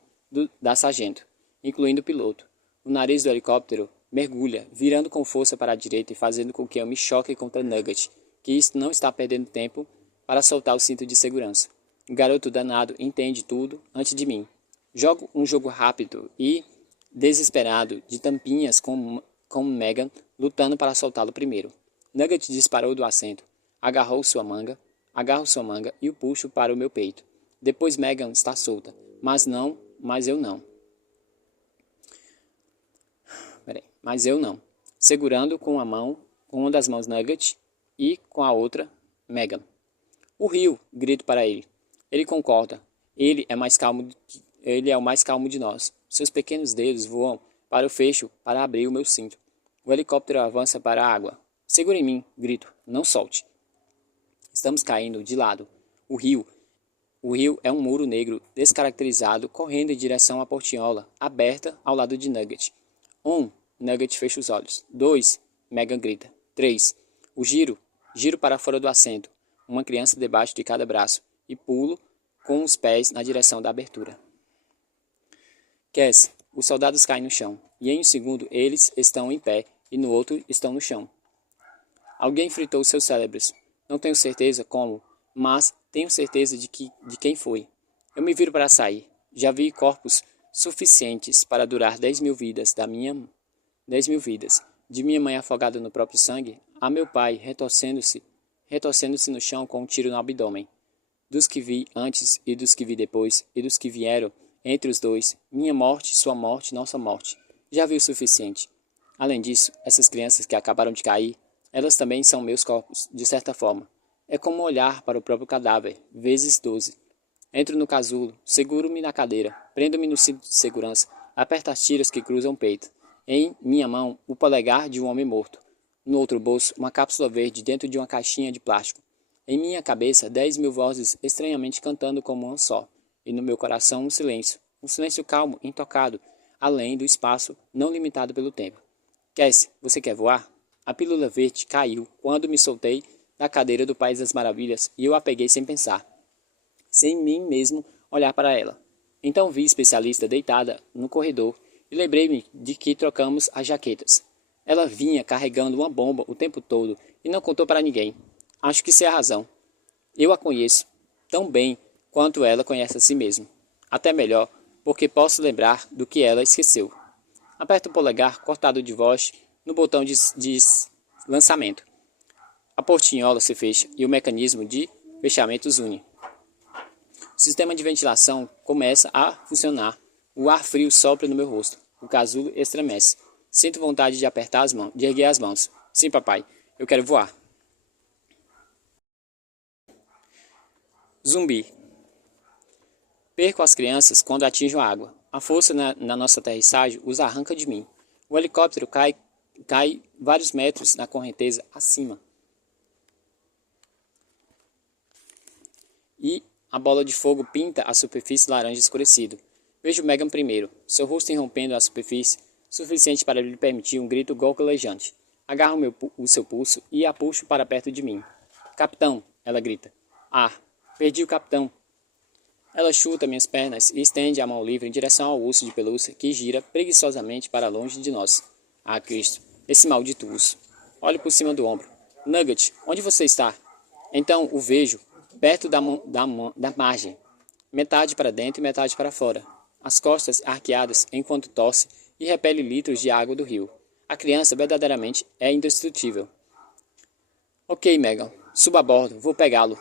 da sargento, incluindo o piloto. O nariz do helicóptero mergulha, virando com força para a direita e fazendo com que eu me choque contra Nugget, que não está perdendo tempo para soltar o cinto de segurança. O garoto danado entende tudo antes de mim. Jogo um jogo rápido e desesperado de tampinhas com Megan lutando para soltá-lo primeiro. Nugget disparou do assento, agarro sua manga e o puxo para o meu peito. Depois Megan está solta, mas eu não. Mas eu não. Segurando com uma das mãos Nugget e com a outra Megan. O rio, grito para ele. Ele concorda. Ele é o mais calmo de nós. Seus pequenos dedos voam para o fecho para abrir o meu cinto. O helicóptero avança para a água. Segura em mim, grito. Não solte. Estamos caindo de lado. O rio é um muro negro descaracterizado correndo em direção à portinhola, aberta ao lado de Nugget. 1. Nugget fecha os olhos. 2. Megan grita. 3. O giro para fora do assento. Uma criança debaixo de cada braço. E pulo com os pés na direção da abertura. Cass, os soldados caem no chão. E em um segundo eles estão em pé e no outro estão no chão. Alguém fritou seus cérebros. Não tenho certeza como, mas tenho certeza de quem foi. Eu me viro para sair. Já vi corpos suficientes para durar 10.000 vidas 10.000 vidas. De minha mãe afogada no próprio sangue, a meu pai retorcendo-se no chão com um tiro no abdômen. Dos que vi antes e dos que vi depois, e dos que vieram entre os dois, minha morte, sua morte, nossa morte. Já vi o suficiente. Além disso, essas crianças que acabaram de cair, elas também são meus corpos, de certa forma. É como olhar para o próprio cadáver, vezes 12. Entro no casulo, seguro-me na cadeira, prendo-me no cinto de segurança, aperto as tiras que cruzam o peito. Em minha mão, o polegar de um homem morto. No outro bolso, uma cápsula verde dentro de uma caixinha de plástico. Em minha cabeça, 10.000 vozes estranhamente cantando como uma só. E no meu coração, um silêncio calmo, intocado, além do espaço não limitado pelo tempo. Cassie, você quer voar? A pílula verde caiu quando me soltei da cadeira do País das Maravilhas e eu a peguei sem pensar, sem mim mesmo olhar para ela. Então vi a especialista deitada no corredor e lembrei-me de que trocamos as jaquetas. Ela vinha carregando uma bomba o tempo todo e não contou para ninguém. Acho que sei a razão. Eu a conheço tão bem quanto ela conhece a si mesma. Até melhor, porque posso lembrar do que ela esqueceu. Aperto o polegar cortado de voz no botão de lançamento. A portinhola se fecha e o mecanismo de fechamento une. O sistema de ventilação começa a funcionar. O ar frio sopra no meu rosto. O casulo estremece. Sinto vontade de apertar as mãos, de erguer as mãos. Sim, papai, eu quero voar. Zumbi. Perco as crianças quando atinjo a água. A força na nossa aterrissagem os arranca de mim. O helicóptero cai vários metros na correnteza acima. E a bola de fogo pinta a superfície laranja escurecido. Vejo Megan primeiro, seu rosto irrompendo a superfície, suficiente para lhe permitir um grito golpejante. Agarro o seu pulso e a puxo para perto de mim. Capitão, ela grita. Ah, perdi o capitão. Ela chuta minhas pernas e estende a mão livre em direção ao urso de pelúcia que gira preguiçosamente para longe de nós. Ah, Cristo, esse maldito urso. Olho por cima do ombro. Nugget, onde você está? Então o vejo, perto da margem, metade para dentro e metade para fora, as costas arqueadas enquanto tosse e repele litros de água do rio. A criança verdadeiramente é indestrutível. Ok, Megan, suba a bordo, vou pegá-lo.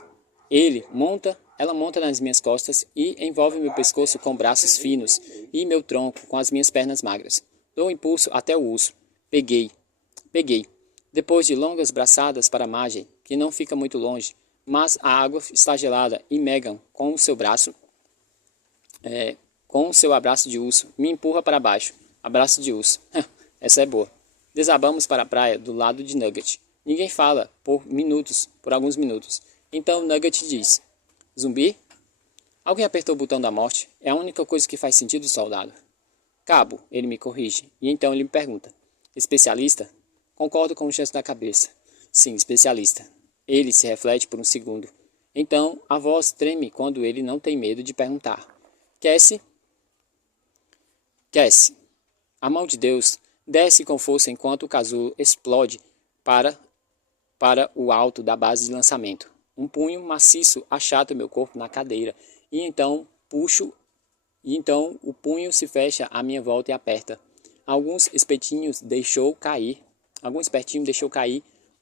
Ela monta nas minhas costas e envolve meu pescoço com braços finos e meu tronco com as minhas pernas magras. Dou um impulso até o urso. Peguei. Depois de longas braçadas para a margem, que não fica muito longe, mas a água está gelada e Megan, com o seu abraço de urso, me empurra para baixo. Abraço de urso. Essa é boa. Desabamos para a praia do lado de Nugget. Ninguém fala por alguns minutos. Então Nugget diz: Zumbi? Alguém apertou o botão da morte. É a única coisa que faz sentido, soldado. Cabo, ele me corrige. E então ele me pergunta: especialista? Concordo com o gesto da cabeça. Sim, especialista. Ele se reflete por um segundo. Então a voz treme quando ele não tem medo de perguntar: Cassie? Cassie. A mão de Deus desce com força enquanto o casulo explode para o alto da base de lançamento. Um punho maciço achata meu corpo na cadeira e então o punho se fecha à minha volta e aperta. Algum espertinho deixou cair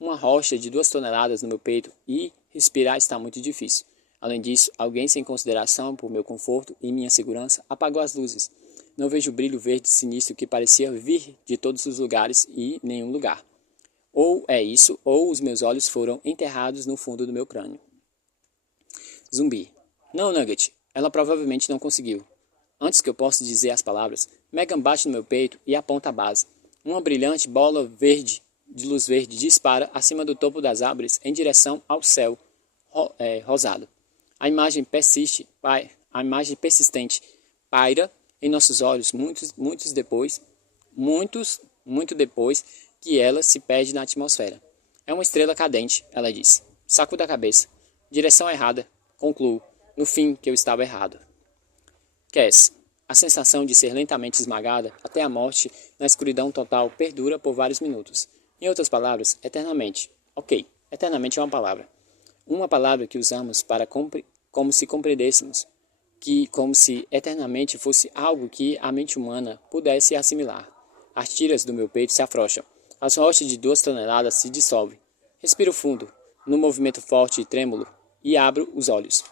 uma rocha de 2 toneladas no meu peito e respirar está muito difícil. Além disso, alguém sem consideração por meu conforto e minha segurança apagou as luzes. Não vejo o brilho verde sinistro que parecia vir de todos os lugares e nenhum lugar. Ou é isso, ou os meus olhos foram enterrados no fundo do meu crânio. Zumbi. Não, Nugget. Ela provavelmente não conseguiu. Antes que eu possa dizer as palavras, Megan bate no meu peito e aponta a base. Uma brilhante bola verde, de luz verde, dispara acima do topo das árvores em direção ao céu rosado. A imagem persistente paira em nossos olhos muito depois que ela se perde na atmosfera. É uma estrela cadente, ela diz. Sacuda a cabeça. Direção errada. Concluo, no fim, que eu estava errado. Cass. A sensação de ser lentamente esmagada até a morte na escuridão total perdura por vários minutos. Em outras palavras, eternamente. Ok, eternamente é uma palavra. Uma palavra que usamos para como se compreendêssemos, como se eternamente fosse algo que a mente humana pudesse assimilar. As tiras do meu peito se afrouxam. As rochas de 2 toneladas se dissolvem. Respiro fundo, num movimento forte e trêmulo, e abro os olhos.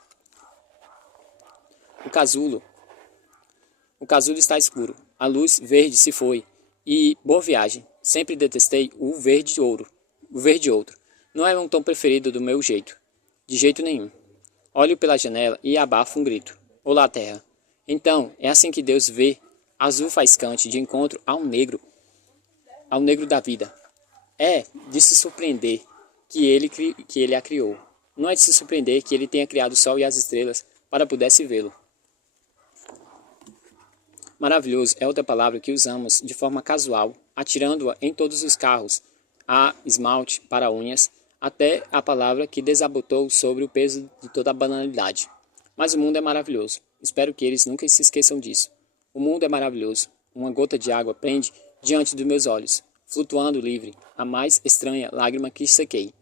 O casulo está escuro. A luz verde se foi. E boa viagem. Sempre detestei o verde ouro. Não é um tom preferido do meu jeito. De jeito nenhum. Olho pela janela e abafo um grito. Olá, terra. Então, é assim que Deus vê, azul faiscante de encontro ao negro da vida. É de se surpreender que ele a criou. Não é de se surpreender que ele tenha criado o sol e as estrelas para pudesse vê-lo. Maravilhoso é outra palavra que usamos de forma casual, atirando-a em todos os carros, a esmalte para unhas, até a palavra que desabotou sobre o peso de toda a banalidade. Mas o mundo é maravilhoso. Espero que eles nunca se esqueçam disso. O mundo é maravilhoso. Uma gota de água pende diante dos meus olhos, flutuando livre, a mais estranha lágrima que sequei.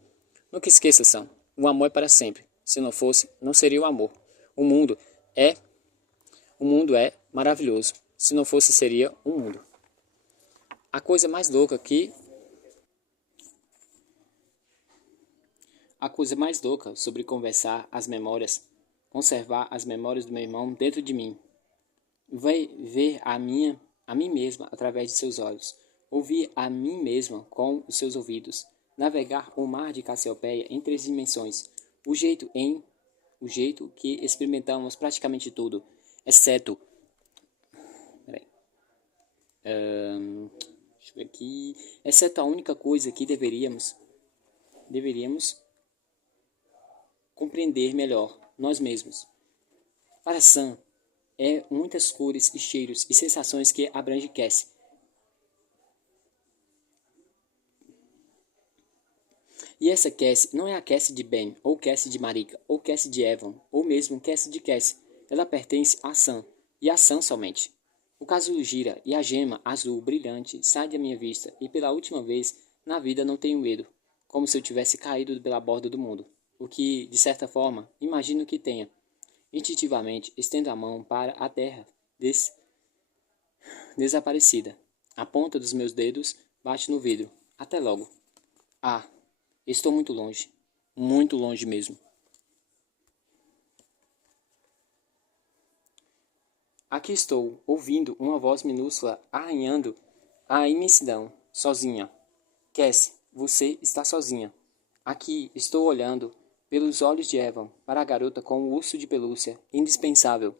Nunca esqueça, Sam. O amor é para sempre. Se não fosse, não seria o amor. O mundo é maravilhoso. Se não fosse, seria um mundo. A coisa mais louca sobre conservar as memórias do meu irmão dentro de mim. Vai ver a mim mesma através de seus olhos, ouvir a mim mesma com os seus ouvidos, navegar o mar de Cassiopeia em 3 dimensões, o jeito que experimentamos praticamente tudo, exceto deixa eu ver aqui, exceto a única coisa que deveríamos compreender melhor, nós mesmos. Para Sam, é muitas cores e cheiros e sensações que abrange Cassie. E essa Cassie não é a Cassie de Ben, ou Cassie de Marika, ou Cassie de Evan, ou mesmo Cassie de Cassie. Ela pertence a Sam, e a Sam somente. O casulo gira e a gema azul brilhante sai da minha vista e pela última vez na vida não tenho medo, como se eu tivesse caído pela borda do mundo, o que, de certa forma, imagino que tenha. Instintivamente estendo a mão para a terra desaparecida. A ponta dos meus dedos bate no vidro. Até logo. Ah, estou muito longe mesmo. Aqui estou, ouvindo uma voz minúscula arranhando a imensidão, sozinha. Cassie, você está sozinha. Aqui estou olhando pelos olhos de Evan para a garota com o urso de pelúcia indispensável.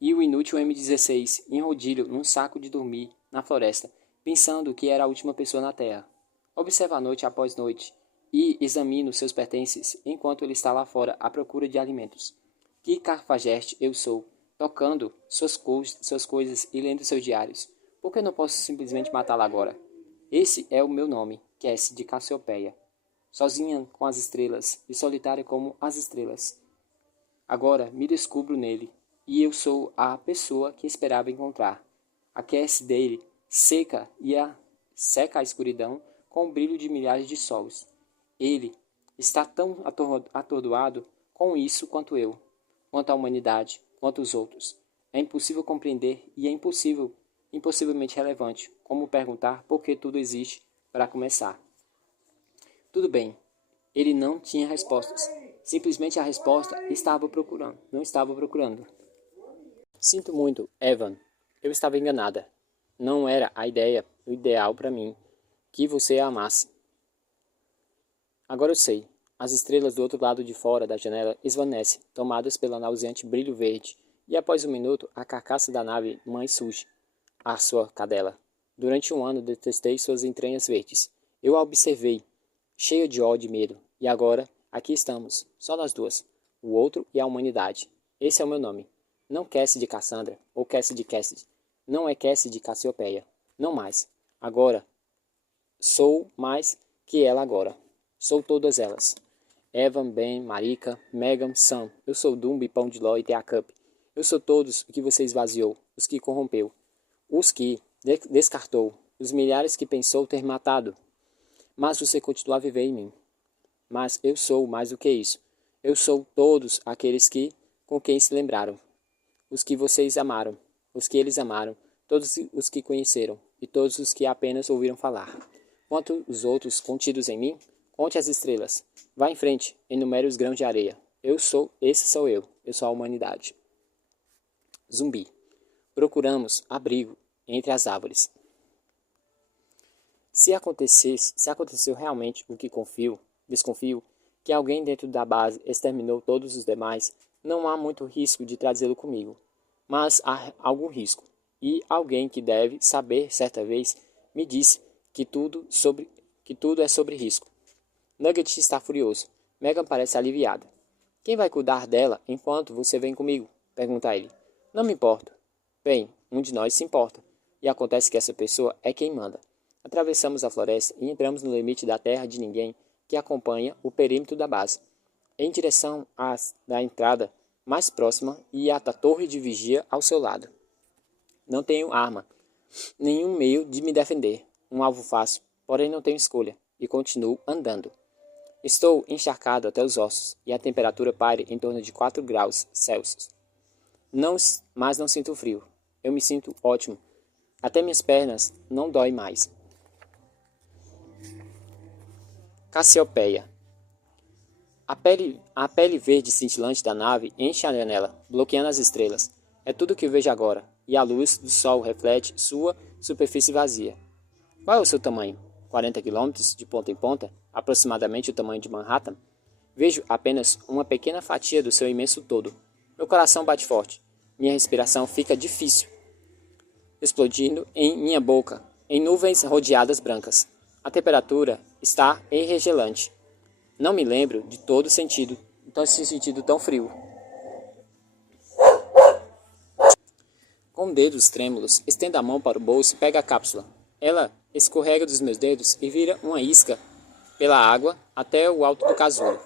E o inútil M16 em rodilho num saco de dormir na floresta, pensando que era a última pessoa na Terra. Observa a noite após noite e examino seus pertences enquanto ele está lá fora à procura de alimentos. Que cafajeste eu sou, tocando suas coisas e lendo seus diários. Por que não posso simplesmente matá-la agora? Esse é o meu nome, Cassie de Cassiopeia. Sozinha com as estrelas e solitária como as estrelas. Agora me descubro nele, e eu sou a pessoa que esperava encontrar. A Cassie dele seca a escuridão com o brilho de milhares de sols. Ele está tão atordoado com isso quanto eu, quanto a humanidade, quanto os outros. É impossível compreender e é impossivelmente relevante, como perguntar por que tudo existe para começar. Tudo bem, ele não tinha respostas. Simplesmente a resposta não estava procurando. Sinto muito, Evan. Eu estava enganada. Não era o ideal para mim, que você a amasse. Agora eu sei. As estrelas do outro lado de fora da janela esvanecem, tomadas pelo nauseante brilho verde, e após um minuto, a carcaça da nave mãe surge. A sua cadela. Durante um ano detestei suas entranhas verdes. Eu a observei, cheia de ódio e medo, e agora, aqui estamos, só nós duas, o outro e a humanidade. Esse é o meu nome. Não Cassie de Cassandra, ou Cassie de Cassidy. Não é Cassie de Cassiopeia. Não mais. Agora, sou mais que ela agora. Sou todas elas. Evan, Ben, Marika, Megan, Sam. Eu sou Dumbo, Pão de Ló e Teacup. Eu sou todos o que você esvaziou, os que corrompeu, os que descartou, os milhares que pensou ter matado. Mas você continua a viver em mim. Mas eu sou mais do que isso. Eu sou todos aqueles com quem se lembraram. Os que vocês amaram, os que eles amaram, todos os que conheceram, e todos os que apenas ouviram falar. Quanto os outros contidos em mim, conte as estrelas. Vá em frente, enumere os grãos de areia. Esse sou eu sou a humanidade. Zumbi. Procuramos abrigo entre as árvores. Se aconteceu realmente o que desconfio, que alguém dentro da base exterminou todos os demais, não há muito risco de trazê-lo comigo. Mas há algum risco. E alguém que deve saber, certa vez, me disse que tudo é sobre risco. Nugget está furioso. Megan parece aliviada. Quem vai cuidar dela enquanto você vem comigo? Pergunta ele. Não me importo. Bem, um de nós se importa. E acontece que essa pessoa é quem manda. Atravessamos a floresta e entramos no limite da terra de ninguém que acompanha o perímetro da base, em direção da entrada mais próxima e à torre de vigia ao seu lado. Não tenho arma, nenhum meio de me defender, um alvo fácil, porém não tenho escolha, e continuo andando. Estou encharcado até os ossos, e a temperatura paira em torno de 4 graus Celsius. Mas não sinto frio. Eu me sinto ótimo. Até minhas pernas não doem mais. Cassiopeia. A pele verde cintilante da nave enche a janela, bloqueando as estrelas. É tudo que vejo agora, e a luz do sol reflete sua superfície vazia. Qual é o seu tamanho? 40 quilômetros de ponta em ponta? Aproximadamente o tamanho de Manhattan? Vejo apenas uma pequena fatia do seu imenso todo. Meu coração bate forte. Minha respiração fica difícil, explodindo em minha boca, em nuvens rodeadas brancas. A temperatura está enregelante. Não me lembro de todo esse sentido tão frio. Com dedos trêmulos, estendo a mão para o bolso e pega a cápsula. Ela escorrega dos meus dedos e vira uma isca pela água até o alto do casulo.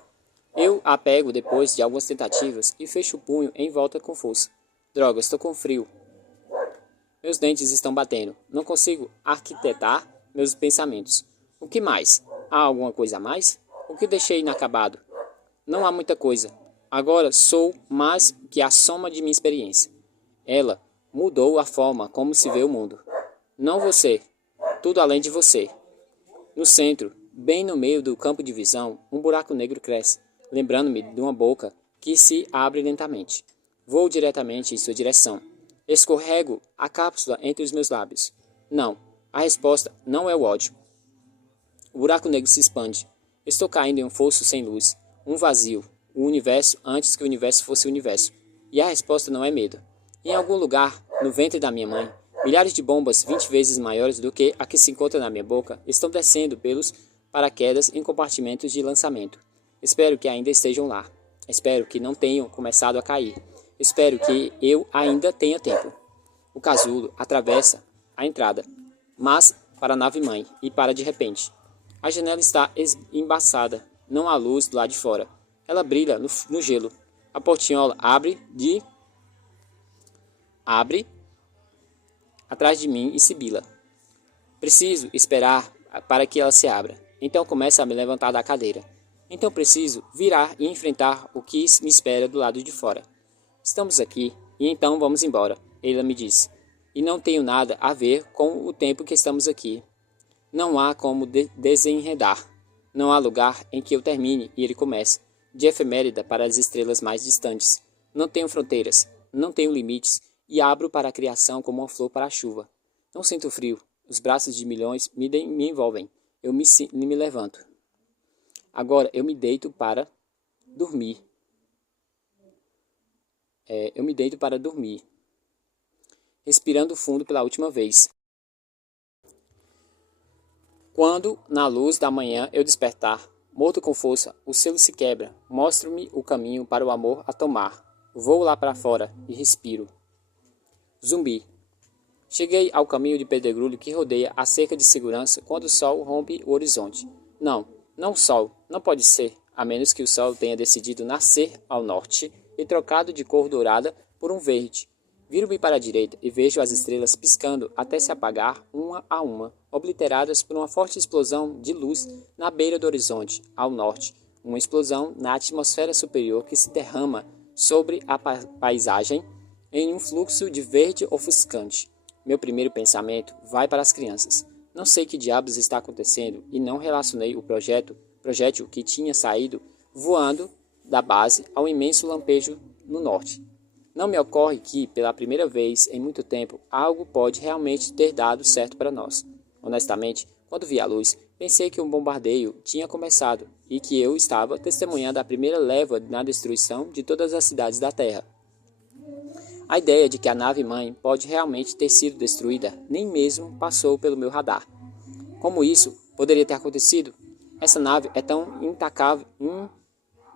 Eu a pego depois de algumas tentativas e fecho o punho em volta com força. Droga, estou com frio. Meus dentes estão batendo. Não consigo arquitetar meus pensamentos. O que mais? Há alguma coisa a mais? O que deixei inacabado? Não há muita coisa. Agora sou mais que a soma de minha experiência. Ela mudou a forma como se vê o mundo. Não você, tudo além de você. No centro, bem no meio do campo de visão, um buraco negro cresce, lembrando-me de uma boca que se abre lentamente. Vou diretamente em sua direção. Escorrego a cápsula entre os meus lábios. Não, a resposta não é o ódio. O buraco negro se expande. Estou caindo em um fosso sem luz, um vazio, o universo antes que o universo fosse o universo. E a resposta não é medo. Em algum lugar, no ventre da minha mãe, milhares de bombas 20 vezes maiores do que a que se encontra na minha boca estão descendo pelos paraquedas em compartimentos de lançamento. Espero que ainda estejam lá. Espero que não tenham começado a cair. Espero que eu ainda tenha tempo. O casulo atravessa a entrada, mas para a nave-mãe e para de repente. A janela está embaçada. Não há luz do lado de fora. Ela brilha no gelo. A portinhola abre atrás de mim e sibila. Preciso esperar para que ela se abra. Então começo a me levantar da cadeira. Então preciso virar e enfrentar o que me espera do lado de fora. Estamos aqui e então vamos embora, ela me disse. E não tenho nada a ver com o tempo que estamos aqui. Não há como desenredar. Não há lugar em que eu termine e ele comece. De efemérida para as estrelas mais distantes. Não tenho fronteiras, não tenho limites e abro para a criação como uma flor para a chuva. Não sinto frio. Os braços de milhões me envolvem. Eu me levanto. Agora eu me deito para dormir. Eu me deito para dormir, respirando fundo pela última vez. Quando, na luz da manhã, eu despertar, morto com força, o selo se quebra, mostra-me o caminho para o amor a tomar. Vou lá para fora e respiro. Zumbi. Cheguei ao caminho de pedregulho que rodeia a cerca de segurança quando o sol rompe o horizonte. Não o sol, não pode ser, a menos que o sol tenha decidido nascer ao norte e trocado de cor dourada por um verde. Viro-me para a direita e vejo as estrelas piscando até se apagar uma a uma, obliteradas por uma forte explosão de luz na beira do horizonte, ao norte. Uma explosão na atmosfera superior que se derrama sobre a paisagem em um fluxo de verde ofuscante. Meu primeiro pensamento vai para as crianças. Não sei que diabos está acontecendo e não relacionei o projétil que tinha saído voando da base ao imenso lampejo no norte. Não me ocorre que, pela primeira vez em muito tempo, algo pode realmente ter dado certo para nós. Honestamente, quando vi a luz, pensei que um bombardeio tinha começado e que eu estava testemunhando a primeira leva na destruição de todas as cidades da Terra. A ideia de que a nave-mãe pode realmente ter sido destruída nem mesmo passou pelo meu radar. Como isso poderia ter acontecido? Essa nave é tão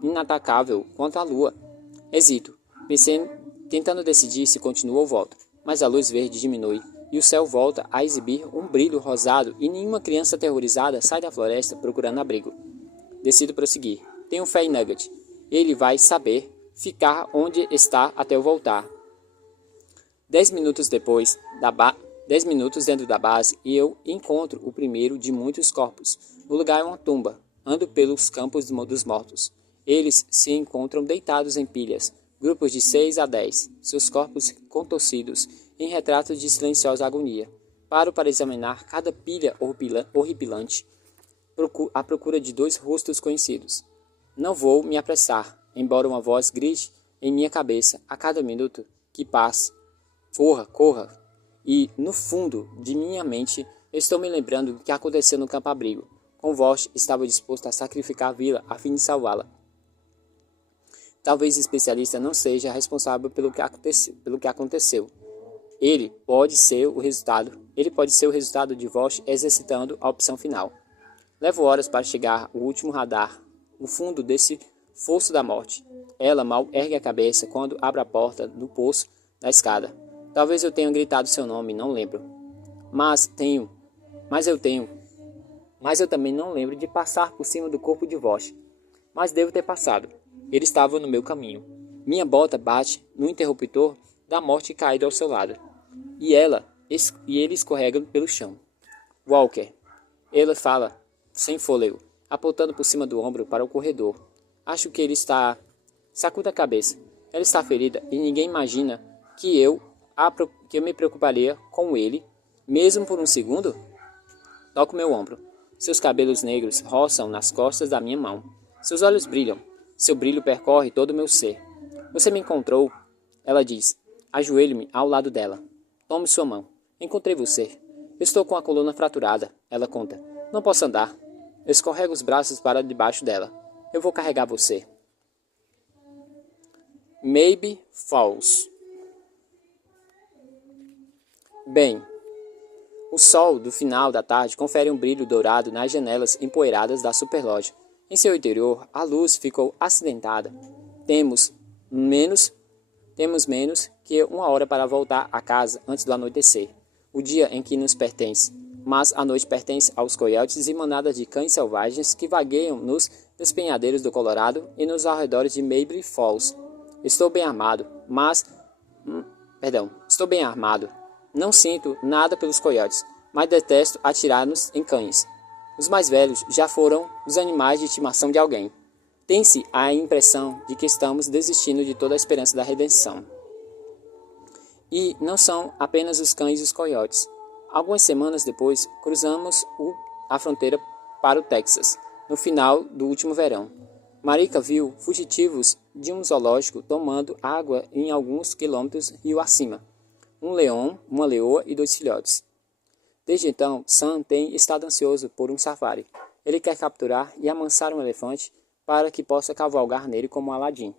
inatacável quanto a Lua. Hesito, tentando decidir se continuo ou volto, mas a luz verde diminui e o céu volta a exibir um brilho rosado e nenhuma criança aterrorizada sai da floresta procurando abrigo. Decido prosseguir. Tenho fé em Nugget. Ele vai saber ficar onde está até eu voltar. 10 minutos depois, 10 minutos dentro da base e eu encontro o primeiro de muitos corpos. O lugar é uma tumba. Ando pelos campos dos mortos. Eles se encontram deitados em pilhas, grupos de 6 a 10, seus corpos contorcidos, em retratos de silenciosa agonia. Paro para examinar cada pilha horripilante, à procura de 2 rostos conhecidos. Não vou me apressar, embora uma voz grite em minha cabeça a cada minuto que passe. Corra, corra! E, no fundo de minha mente, estou me lembrando do que aconteceu no campo-abrigo. Convost estava disposto a sacrificar a vila a fim de salvá-la. Talvez o especialista não seja responsável pelo que aconteceu. Ele pode ser o resultado de Vosch exercitando a opção final. Levo horas para chegar ao último radar, no fundo desse fosso da morte. Ela mal ergue a cabeça quando abre a porta do poço da escada. Talvez eu tenha gritado seu nome, não lembro. Mas eu também não lembro de passar por cima do corpo de Vosch. Mas devo ter passado. Ele estava no meu caminho. Minha bota bate no interruptor da morte caído ao seu lado. E ela e ele escorrega pelo chão. Walker. Ela fala, sem fôlego, apontando por cima do ombro para o corredor. Acho que ele está... Sacuda a cabeça. Ela está ferida e ninguém imagina que eu me preocuparia com ele, mesmo por um segundo? Toco meu ombro. Seus cabelos negros roçam nas costas da minha mão. Seus olhos brilham. Seu brilho percorre todo o meu ser. Você me encontrou? Ela diz. Ajoelho-me ao lado dela. Tome sua mão. Encontrei você. Estou com a coluna fraturada. Ela conta. Não posso andar. Eu escorrego os braços para debaixo dela. Eu vou carregar você. Maybe Falls. Bem, o sol do final da tarde confere um brilho dourado nas janelas empoeiradas da superloja. Em seu interior, a luz ficou acidentada. Temos menos que 1 hora para voltar a casa antes do anoitecer, o dia em que nos pertence. Mas a noite pertence aos coiotes e manadas de cães selvagens que vagueiam nos despenhadeiros do Colorado e nos arredores de Maybe Falls. Estou bem armado. Não sinto nada pelos coiotes, mas detesto atirar-nos em cães. Os mais velhos já foram os animais de estimação de alguém. Tem-se a impressão de que estamos desistindo de toda a esperança da redenção. E não são apenas os cães e os coiotes. Algumas semanas depois, cruzamos a fronteira para o Texas, no final do último verão. Marika viu fugitivos de um zoológico tomando água em alguns quilômetros rio acima. Um leão, uma leoa e 2 filhotes. Desde então, Sam tem estado ansioso por um safari. Ele quer capturar e amansar um elefante para que possa cavalgar nele como Aladim.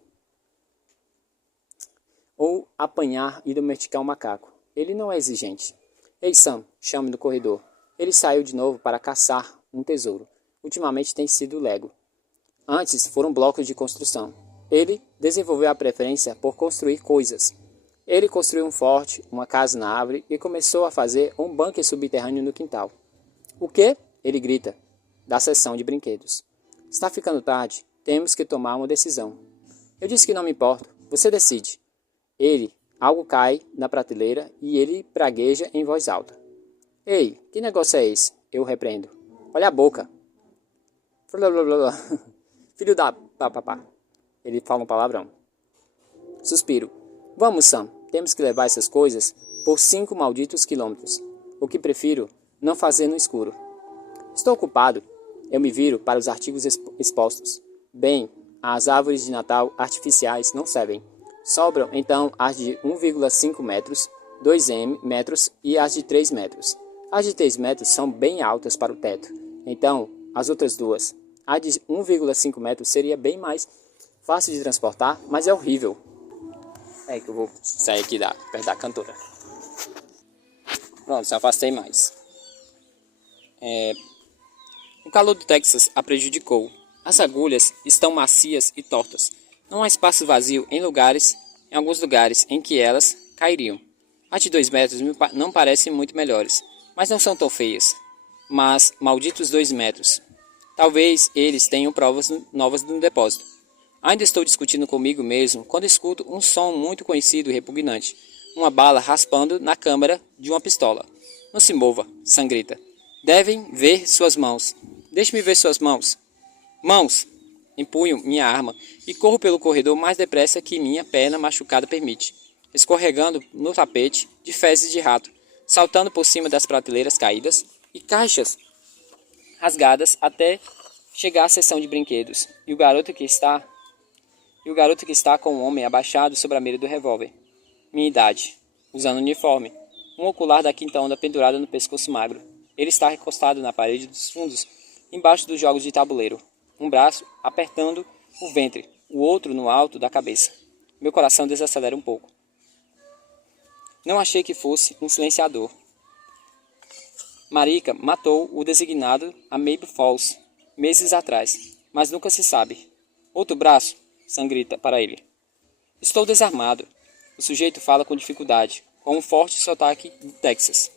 Ou apanhar e domesticar um macaco. Ele não é exigente. Ei, Sam, chame no corredor. Ele saiu de novo para caçar um tesouro. Ultimamente tem sido Lego. Antes foram blocos de construção. Ele desenvolveu a preferência por construir coisas. Ele construiu um forte, uma casa na árvore e começou a fazer um bunker subterrâneo no quintal. O quê? Ele grita, da seção de brinquedos. Está ficando tarde, temos que tomar uma decisão. Eu disse que não me importo, você decide. Algo cai na prateleira e ele pragueja em voz alta. Ei, que negócio é esse? Eu repreendo. Olha a boca. Filho da papapá. Ele fala um palavrão. Suspiro. Vamos, Sam. Temos que levar essas coisas por 5 malditos quilômetros. O que prefiro não fazer no escuro. Estou ocupado. Eu me viro para os artigos expostos. Bem, as árvores de Natal artificiais não servem. Sobram, então, as de 1,5 metros, 2 metros e as de 3 metros. As de 3 metros são bem altas para o teto. Então, as outras duas. A de 1,5 metros seria bem mais fácil de transportar, mas é horrível. É que eu vou sair aqui perto da cantora. Pronto, se afastei mais. O calor do Texas a prejudicou. As agulhas estão macias e tortas. Não há espaço vazio em alguns lugares em que elas cairiam. As de 2 metros não parecem muito melhores, mas não são tão feias. Mas, malditos 2 metros. Talvez eles tenham provas novas no depósito. Ainda estou discutindo comigo mesmo quando escuto um som muito conhecido e repugnante. Uma bala raspando na câmara de uma pistola. Não se mova, Sam grita. Devem ver suas mãos. Deixe-me ver suas mãos. Mãos! Empunho minha arma e corro pelo corredor mais depressa que minha perna machucada permite, escorregando no tapete de fezes de rato, saltando por cima das prateleiras caídas e caixas rasgadas até chegar à seção de brinquedos. E o garoto que está com o homem abaixado sobre a mira do revólver. Minha idade. Usando uniforme. Um ocular da quinta onda pendurado no pescoço magro. Ele está recostado na parede dos fundos, embaixo dos jogos de tabuleiro. Um braço apertando o ventre, o outro no alto da cabeça. Meu coração desacelera um pouco. Não achei que fosse um silenciador. Marika matou o designado a Maybe Falls meses atrás, mas nunca se sabe. Outro braço? Sam grita para ele. Estou desarmado. O sujeito fala com dificuldade, com um forte sotaque do Texas.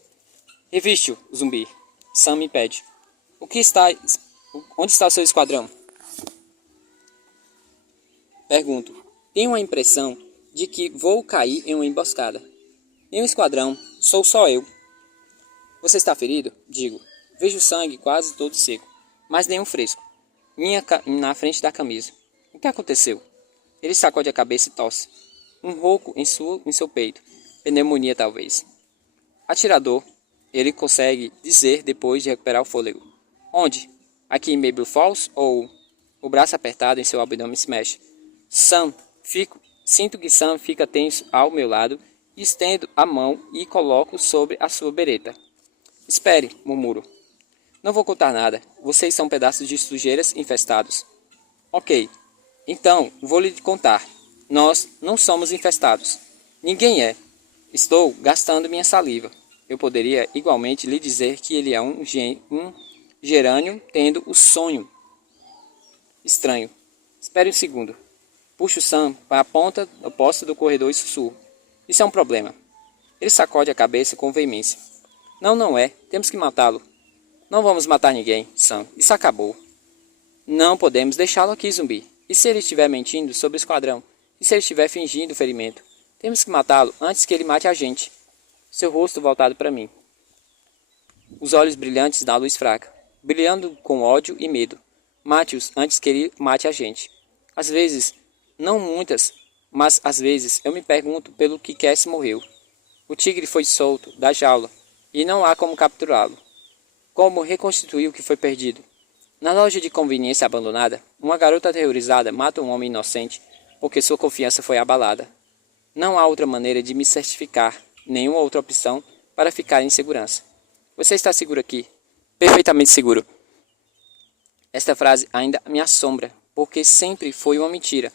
Reviste-o, zumbi. Sam me pede. Onde está o seu esquadrão? Pergunto. Tenho a impressão de que vou cair em uma emboscada. Nenhum esquadrão, sou só eu. Você está ferido? Digo. Vejo sangue quase todo seco, mas nenhum fresco. Na frente da camisa. O que aconteceu? Ele sacode a cabeça e tosse. Um ronco em seu peito. Pneumonia, talvez. Atirador, ele consegue dizer depois de recuperar o fôlego. Onde? Aqui em Maple Falls? Ou... O braço apertado em seu abdômen se mexe. Sinto que Sam fica tenso ao meu lado, estendo a mão e coloco sobre a sua bereta. Espere, murmuro. Não vou contar nada. Vocês são pedaços de sujeiras infestados. Ok. Então, vou lhe contar. Nós não somos infestados. Ninguém é. Estou gastando minha saliva. Eu poderia igualmente lhe dizer que ele é um gerânio tendo o sonho. Estranho. Espere um segundo. Puxo Sam para a ponta oposta do corredor e sussurro. Isso é um problema. Ele sacode a cabeça com veemência. Não, não é. Temos que matá-lo. Não vamos matar ninguém, Sam. Isso acabou. Não podemos deixá-lo aqui, zumbi. E se ele estiver mentindo sobre o esquadrão? E se ele estiver fingindo ferimento? Temos que matá-lo antes que ele mate a gente. Seu rosto voltado para mim. Os olhos brilhantes da luz fraca. Brilhando com ódio e medo. Mate-os antes que ele mate a gente. Às vezes, não muitas, mas às vezes eu me pergunto pelo que Cassie morreu. O tigre foi solto da jaula e não há como capturá-lo. Como reconstituir o que foi perdido? Na loja de conveniência abandonada, uma garota aterrorizada mata um homem inocente porque sua confiança foi abalada. Não há outra maneira de me certificar, nenhuma outra opção para ficar em segurança. Você está seguro aqui? Perfeitamente seguro. Esta frase ainda me assombra, porque sempre foi uma mentira.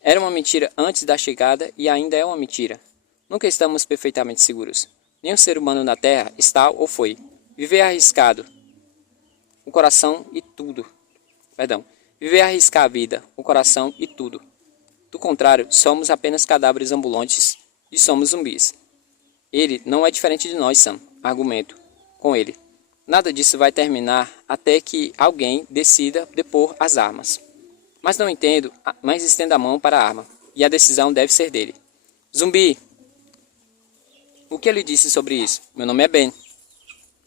Era uma mentira antes da chegada e ainda é uma mentira. Nunca estamos perfeitamente seguros. Nenhum ser humano na Terra está ou foi. Viver arriscado. O coração e tudo. Viver arriscar a vida, o coração e tudo. Do contrário, somos apenas cadáveres ambulantes e somos zumbis. Ele não é diferente de nós, Sam. Argumento com ele. Nada disso vai terminar até que alguém decida depor as armas. Mas não entendo, mas estenda a mão para a arma. E a decisão deve ser dele. Zumbi! O que ele disse sobre isso? Meu nome é Ben.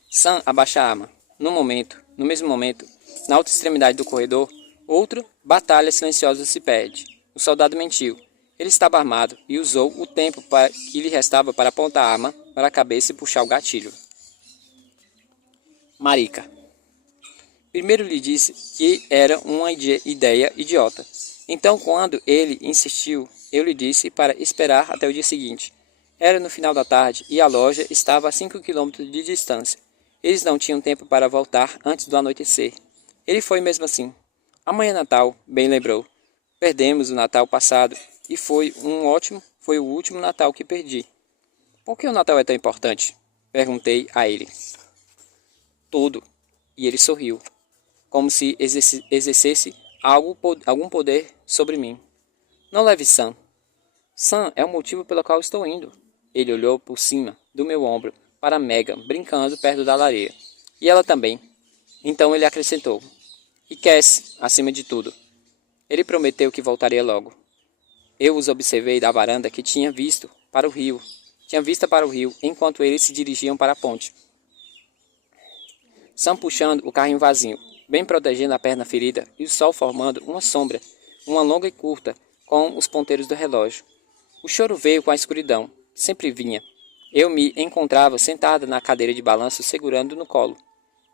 Sam abaixa a arma. No mesmo momento, na outra extremidade do corredor, outra batalha silenciosa se perde. O soldado mentiu. Ele estava armado e usou o tempo que lhe restava para apontar a arma para a cabeça e puxar o gatilho. Marica. Primeiro lhe disse que era uma ideia idiota. Então, quando ele insistiu, eu lhe disse para esperar até o dia seguinte. Era no final da tarde e a loja estava a 5 quilômetros de distância. Eles não tinham tempo para voltar antes do anoitecer. Ele foi mesmo assim. Amanhã é Natal, bem lembrou. Perdemos o Natal passado e foi o último Natal que perdi. Por que o Natal é tão importante? Perguntei a ele. Tudo. E ele sorriu, como se exercesse algum poder sobre mim. Não leve Sam. Sam é o motivo pelo qual estou indo. Ele olhou por cima do meu ombro para Megan, brincando perto da lareira. E ela também. Então ele acrescentou. E Cass, acima de tudo. Ele prometeu que voltaria logo. Eu os observei da varanda que tinha vista para o rio, enquanto eles se dirigiam para a ponte. Sam puxando o carrinho vazio, bem protegendo a perna ferida e o sol formando uma sombra, uma longa e curta, com os ponteiros do relógio. O choro veio com a escuridão, sempre vinha. Eu me encontrava sentada na cadeira de balanço segurando no colo.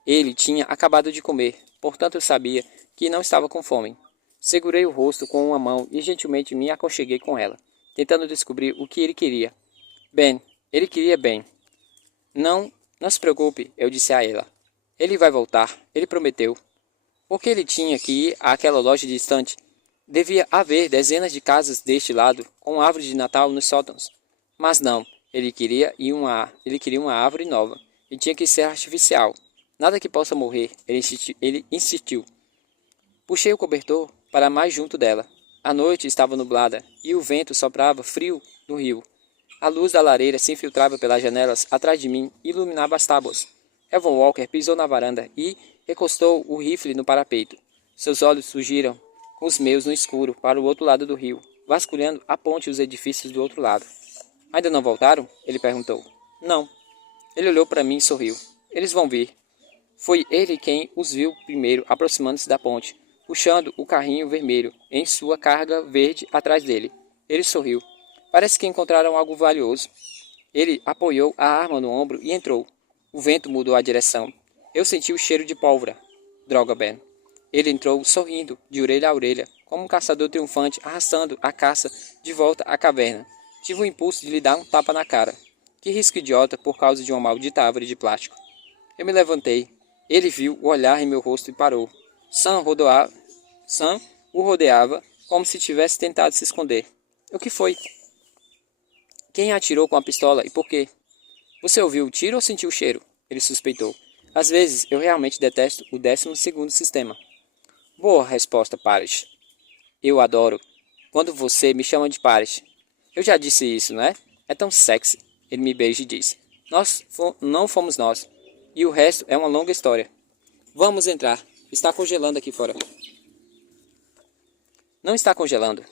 Ele tinha acabado de comer, portanto eu sabia que não estava com fome. Segurei o rosto com uma mão e gentilmente me aconcheguei com ela, tentando descobrir o que ele queria. Ben, ele queria Ben. Não se preocupe, eu disse a ela. Ele vai voltar, ele prometeu. Porque ele tinha que ir àquela loja distante. Devia haver dezenas de casas deste lado, com árvores de Natal nos sótãos. Mas não, ele queria uma árvore nova, e tinha que ser artificial. Nada que possa morrer, ele insistiu. Puxei o cobertor para mais junto dela. A noite estava nublada, e o vento soprava frio do rio. A luz da lareira se infiltrava pelas janelas atrás de mim e iluminava as tábuas. Evan Walker pisou na varanda e recostou o rifle no parapeito. Seus olhos surgiram com os meus no escuro para o outro lado do rio, vasculhando a ponte e os edifícios do outro lado. Ainda não voltaram? Ele perguntou. Não. Ele olhou para mim e sorriu. Eles vão vir. Foi ele quem os viu primeiro aproximando-se da ponte, puxando o carrinho vermelho em sua carga verde atrás dele. Ele sorriu. Parece que encontraram algo valioso. Ele apoiou a arma no ombro e entrou. O vento mudou a direção. Eu senti o cheiro de pólvora. Droga, Ben. Ele entrou sorrindo, de orelha a orelha, como um caçador triunfante arrastando a caça de volta à caverna. Tive o impulso de lhe dar um tapa na cara. Que risco idiota por causa de uma maldita árvore de plástico. Eu me levantei. Ele viu o olhar em meu rosto e parou. Sam o rodeava como se tivesse tentado se esconder. O que foi? Quem atirou com a pistola e por quê? Você ouviu o tiro ou sentiu o cheiro? Ele suspeitou. Às vezes, eu realmente detesto o 12º sistema. Boa resposta, Parrish. Eu adoro quando você me chama de Parrish. Eu já disse isso, não é? É tão sexy. Ele me beija e diz. Não fomos nós. E o resto é uma longa história. Vamos entrar. Está congelando aqui fora. Não está congelando.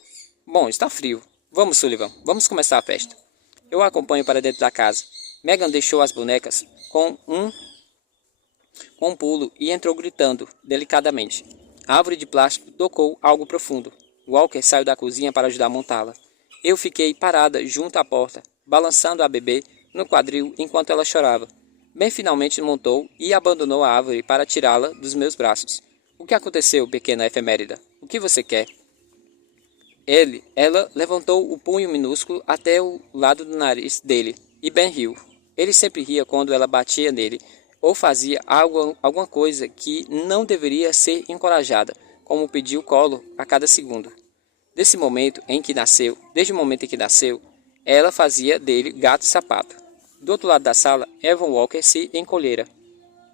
Bom, está frio. Vamos, Sullivan. Vamos começar a festa. Eu a acompanho para dentro da casa. Megan deixou as bonecas com um pulo e entrou gritando, delicadamente. A árvore de plástico tocou algo profundo. Walker saiu da cozinha para ajudar a montá-la. Eu fiquei parada junto à porta, balançando a bebê no quadril enquanto ela chorava. Ben finalmente montou e abandonou a árvore para tirá-la dos meus braços. O que aconteceu, pequena efemérida? O que você quer? Ela levantou o punho minúsculo até o lado do nariz dele, e Ben riu. Ele sempre ria quando ela batia nele, ou fazia alguma coisa que não deveria ser encorajada, como pedir o colo a cada segundo. Desde o momento em que nasceu, ela fazia dele gato e sapato. Do outro lado da sala, Evan Walker se encolhera.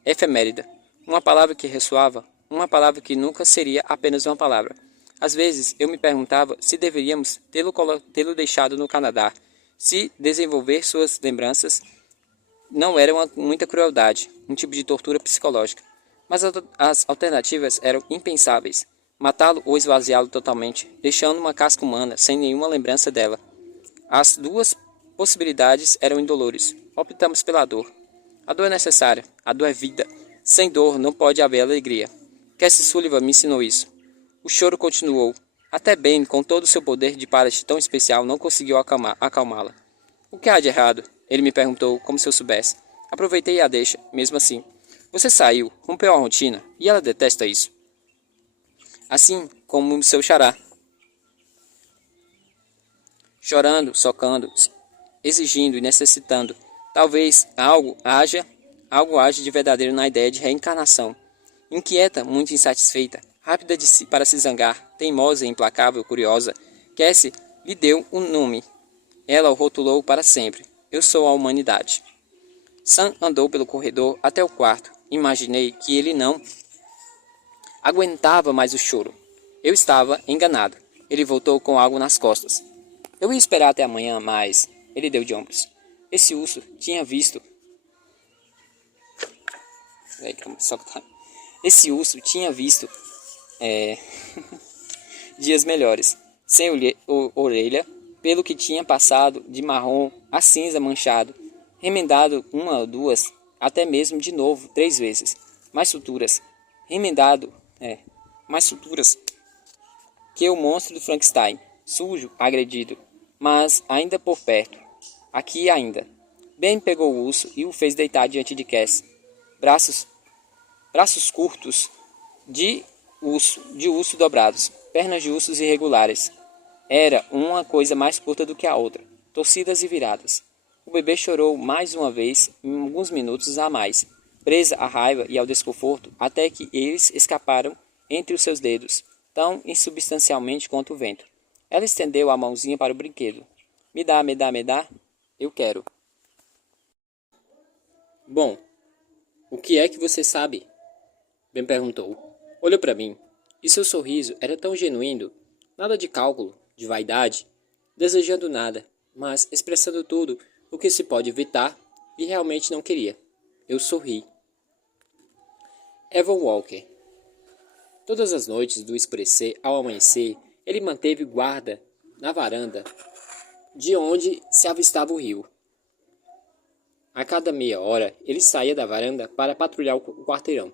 Efemérida. Uma palavra que ressoava, uma palavra que nunca seria apenas uma palavra. Às vezes, eu me perguntava se deveríamos tê-lo deixado no Canadá, se desenvolver suas lembranças não era muita crueldade, um tipo de tortura psicológica. Mas as alternativas eram impensáveis. Matá-lo ou esvaziá-lo totalmente, deixando uma casca humana sem nenhuma lembrança dela. As duas possibilidades eram indolores. Optamos pela dor. A dor é necessária. A dor é vida. Sem dor não pode haver alegria. Cassie Sullivan me ensinou isso. O choro continuou. Até Ben, com todo o seu poder de Parrish tão especial, não conseguiu acalmá-la. O que há de errado? Ele me perguntou, como se eu soubesse. Aproveitei a deixa, mesmo assim. Você saiu, rompeu a rotina, e ela detesta isso. Assim como seu xará. Chorando, socando, exigindo e necessitando. Talvez algo haja de verdadeiro na ideia de reencarnação. Inquieta, muito insatisfeita, rápida para se zangar, teimosa e implacável, curiosa, Cassie lhe deu um nome. Ela o rotulou para sempre. Eu sou a humanidade. Sam andou pelo corredor até o quarto. Imaginei que ele não aguentava mais o choro. Eu estava enganado. Ele voltou com algo nas costas. Eu ia esperar até amanhã, mas... Ele deu de ombros. Esse urso tinha visto... Esse urso tinha visto... dias melhores. Sem orelha, pelo que tinha passado de marrom a cinza manchado, remendado uma, duas, até mesmo de novo 3 vezes, mais suturas, mais suturas que o monstro do Frankenstein, sujo, agredido, mas ainda por perto, aqui ainda. Ben pegou o urso e o fez deitar diante de Cassie. Braços curtos de urso dobrados, pernas de ursos irregulares. Era uma coisa mais curta do que a outra, torcidas e viradas. O bebê chorou mais uma vez em alguns minutos a mais, presa à raiva e ao desconforto, até que eles escaparam entre os seus dedos, tão insubstancialmente quanto o vento. Ela estendeu a mãozinha para o brinquedo. Me dá, me dá, me dá. Eu quero. Bom, o que é que você sabe? Ben perguntou. Olhou para mim, e seu sorriso era tão genuíno, nada de cálculo, de vaidade, desejando nada, mas expressando tudo o que se pode evitar e realmente não queria. Eu sorri. Evan Walker. Todas as noites do escurecer ao amanhecer, ele manteve guarda na varanda, de onde se avistava o rio. A cada meia hora, ele saía da varanda para patrulhar o quarteirão.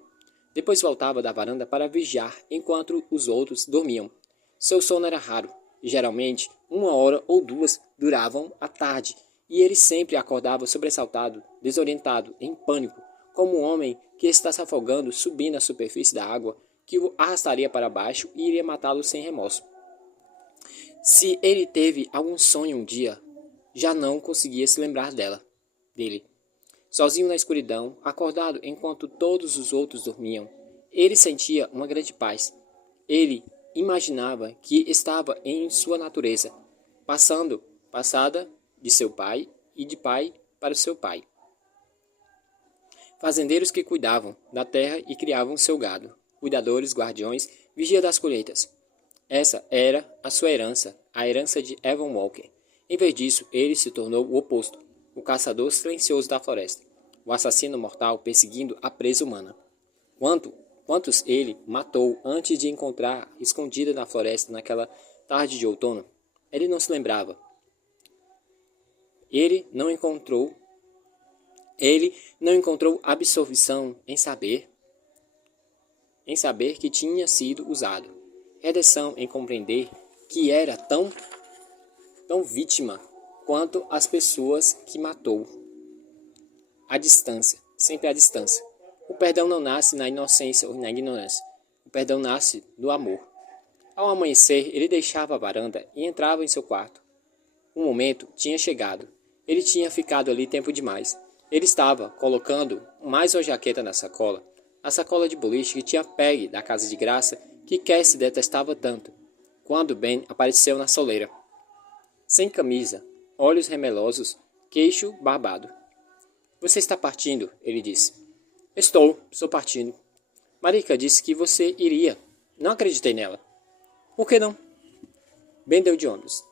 Depois voltava da varanda para vigiar enquanto os outros dormiam. Seu sono era raro, e geralmente 1 hora ou 2 duravam a tarde, e ele sempre acordava sobressaltado, desorientado, em pânico, como um homem que está se afogando subindo à superfície da água, que o arrastaria para baixo e iria matá-lo sem remorso. Se ele teve algum sonho um dia, já não conseguia se lembrar dele. Sozinho na escuridão, acordado enquanto todos os outros dormiam, ele sentia uma grande paz. Ele imaginava que estava em sua natureza, passada de seu pai e de pai para o seu pai. Fazendeiros que cuidavam da terra e criavam seu gado, cuidadores, guardiões, vigia das colheitas. Essa era a sua herança, a herança de Evan Walker. Em vez disso, ele se tornou o oposto, o caçador silencioso da floresta, o assassino mortal perseguindo a presa humana. Quantos ele matou antes de encontrar escondida na floresta naquela tarde de outono? Ele não se lembrava. Ele não encontrou absolvição em saber que tinha sido usado, redenção em compreender que era tão vítima quanto as pessoas que matou. A distância, sempre a distância. O perdão não nasce na inocência ou na ignorância. O perdão nasce do amor. Ao amanhecer, ele deixava a varanda e entrava em seu quarto. O momento tinha chegado. Ele tinha ficado ali tempo demais. Ele estava colocando mais uma jaqueta na sacola, a sacola de boliche que tinha pegue da casa de graça que Cassie detestava tanto, quando Ben apareceu na soleira. Sem camisa, olhos remelosos, queixo barbado. Você está partindo, ele disse. Estou partindo. Marika disse que você iria. Não acreditei nela. Por que não? Ben deu de ombros.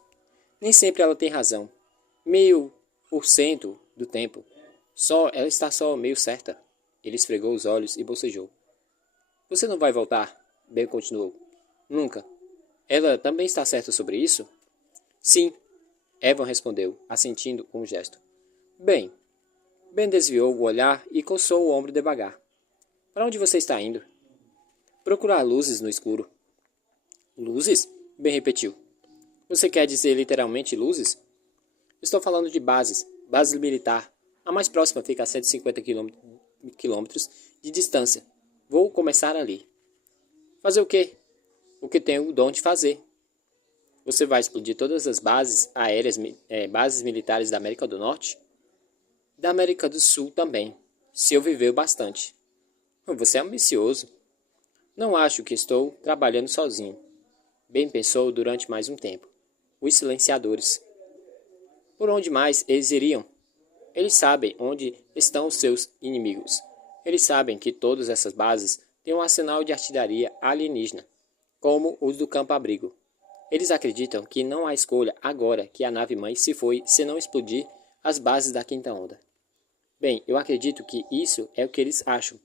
Nem sempre ela tem razão. 0,5% do tempo. Ela está só meio certa. Ele esfregou os olhos e bocejou. Você não vai voltar? Ben continuou. Nunca. Ela também está certa sobre isso? Sim. Evan respondeu, assentindo com um gesto. Bem. Ben desviou o olhar e coçou o ombro devagar. Para onde você está indo? Procurar luzes no escuro. Luzes? Ben repetiu. Você quer dizer literalmente luzes? Estou falando de bases. Base militar. A mais próxima fica a 150 quilômetros de distância. Vou começar ali. Fazer o quê? O que tenho o dom de fazer. Você vai explodir todas as bases aéreas, bases militares da América do Norte? Da América do Sul também, se eu viver bastante. Você é ambicioso. Não acho que estou trabalhando sozinho. Ben pensou durante mais um tempo. Os silenciadores. Por onde mais eles iriam? Eles sabem onde estão os seus inimigos. Eles sabem que todas essas bases têm um arsenal de artilharia alienígena, como os do campo-abrigo. Eles acreditam que não há escolha agora que a nave-mãe se foi se não explodir as bases da quinta onda. Bem, eu acredito que isso é o que eles acham.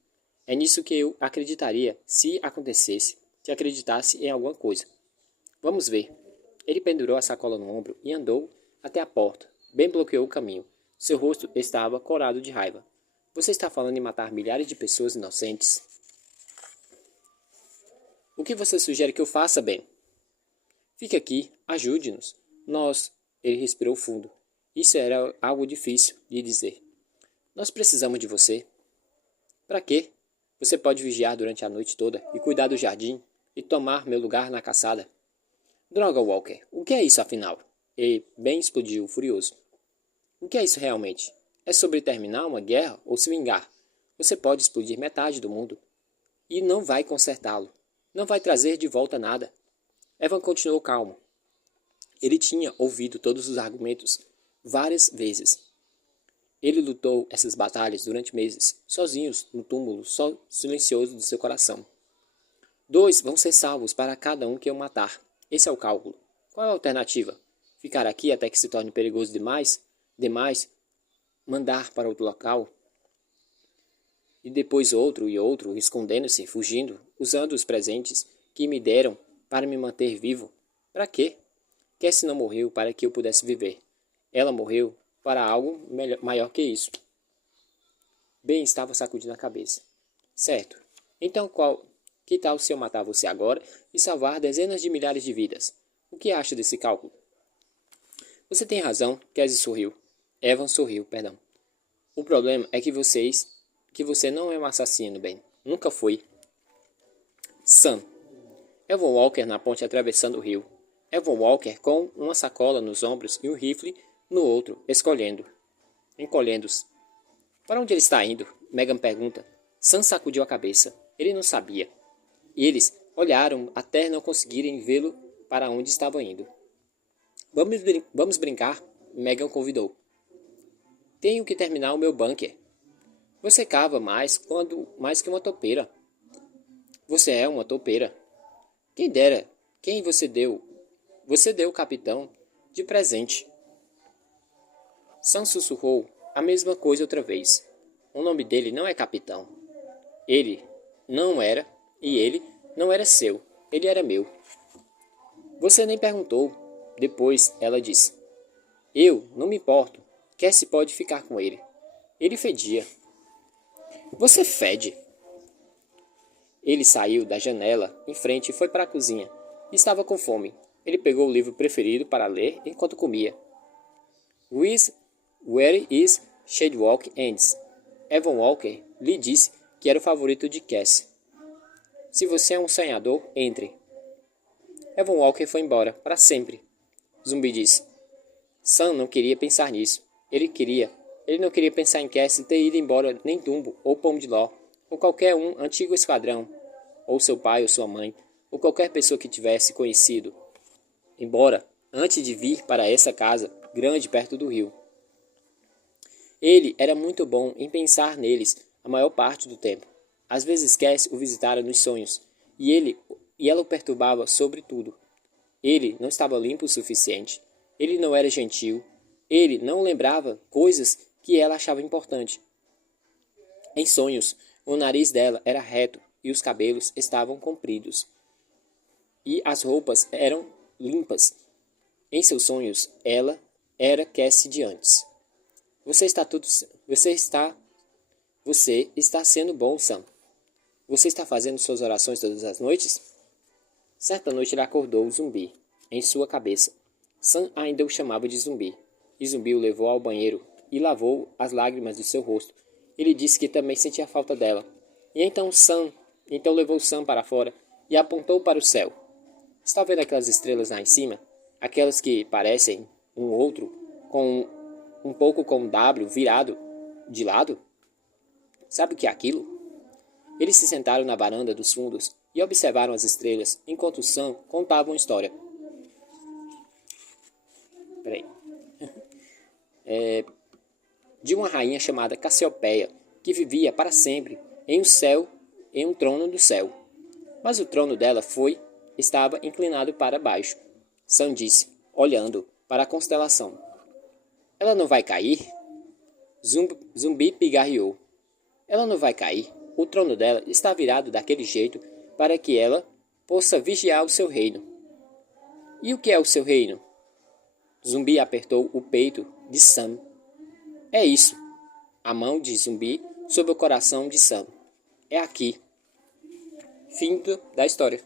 É nisso que eu acreditaria se acontecesse, se acreditasse em alguma coisa. Vamos ver. Ele pendurou a sacola no ombro e andou até a porta. Ben bloqueou o caminho. Seu rosto estava corado de raiva. Você está falando em matar milhares de pessoas inocentes? O que você sugere que eu faça, Ben? Fique aqui, ajude-nos. Ele respirou fundo. Isso era algo difícil de dizer. Nós precisamos de você. Para quê? Você pode vigiar durante a noite toda e cuidar do jardim e tomar meu lugar na caçada. Droga, Walker, o que é isso afinal? E Ben explodiu, furioso. O que é isso realmente? É sobre terminar uma guerra ou se vingar? Você pode explodir metade do mundo e não vai consertá-lo. Não vai trazer de volta nada. Evan continuou calmo. Ele tinha ouvido todos os argumentos várias vezes. Ele lutou essas batalhas durante meses, sozinhos, no túmulo silencioso do seu coração. 2 vão ser salvos para cada um que eu matar. Esse é o cálculo. Qual é a alternativa? Ficar aqui até que se torne perigoso demais? Mandar para outro local? E depois outro e outro, escondendo-se, fugindo, usando os presentes que me deram para me manter vivo? Para quê? Cassie não morreu para que eu pudesse viver. Ela morreu para algo maior que isso. Ben estava sacudindo a cabeça. Certo. Então que tal se eu matar você agora e salvar dezenas de milhares de vidas? O que acha desse cálculo? Você tem razão, Cassie sorriu. Evan sorriu, perdão. O problema é que você não é um assassino, Ben. Nunca foi. Sam. Evan Walker na ponte atravessando o rio. Evan Walker com uma sacola nos ombros e um rifle no outro, encolhendo-se. Para onde ele está indo? Megan pergunta. Sam sacudiu a cabeça. Ele não sabia. E eles olharam até não conseguirem vê-lo para onde estava indo. Vamos brincar? Megan convidou. Tenho que terminar o meu bunker. Você cava mais que uma topeira. Você é uma topeira. Quem dera. Quem você deu? Você deu o capitão de presente. Sam sussurrou a mesma coisa outra vez. O nome dele não é capitão. Ele não era, e ele não era seu. Ele era meu. Você nem perguntou. Depois ela disse. Eu não me importo. Cassie pode ficar com ele. Ele fedia. Você fede. Ele saiu da janela em frente e foi para a cozinha. Estava com fome. Ele pegou o livro preferido para ler enquanto comia. Where is Shadewalk Ends? Evan Walker lhe disse que era o favorito de Cassie. Se você é um sonhador, entre. Evan Walker foi embora, para sempre. Zumbi disse. Sam não queria pensar nisso. Ele não queria pensar em Cassie ter ido embora, nem Dumbo, ou Pom de Ló, ou qualquer antigo esquadrão, ou seu pai ou sua mãe, ou qualquer pessoa que tivesse conhecido. Embora, antes de vir para essa casa, grande perto do rio. Ele era muito bom em pensar neles a maior parte do tempo. Às vezes Cassie o visitara nos sonhos, e ela o perturbava sobre tudo. Ele não estava limpo o suficiente. Ele não era gentil. Ele não lembrava coisas que ela achava importante. Em sonhos, o nariz dela era reto e os cabelos estavam compridos. E as roupas eram limpas. Em seus sonhos, ela era Cassie de antes. Você está sendo bom, Sam. Você está fazendo suas orações todas as noites? Certa noite ele acordou o zumbi em sua cabeça. Sam ainda o chamava de zumbi. E Zumbi o levou ao banheiro e lavou as lágrimas do seu rosto. Ele disse que também sentia falta dela. E então levou Sam para fora e apontou para o céu. Está vendo aquelas estrelas lá em cima? Aquelas que parecem um outro, um pouco com um W virado de lado? Sabe o que é aquilo? Eles se sentaram na varanda dos fundos e observaram as estrelas enquanto Sam contava uma história. De uma rainha chamada Cassiopeia, que vivia para sempre em um trono do céu. Mas o trono dela estava inclinado para baixo. Sam disse, olhando para a constelação. Ela não vai cair? Zumbi pigarreou. Ela não vai cair. O trono dela está virado daquele jeito para que ela possa vigiar o seu reino. E o que é o seu reino? Zumbi apertou o peito de Sam. É isso. A mão de Zumbi sobre o coração de Sam. É aqui. Fim da história.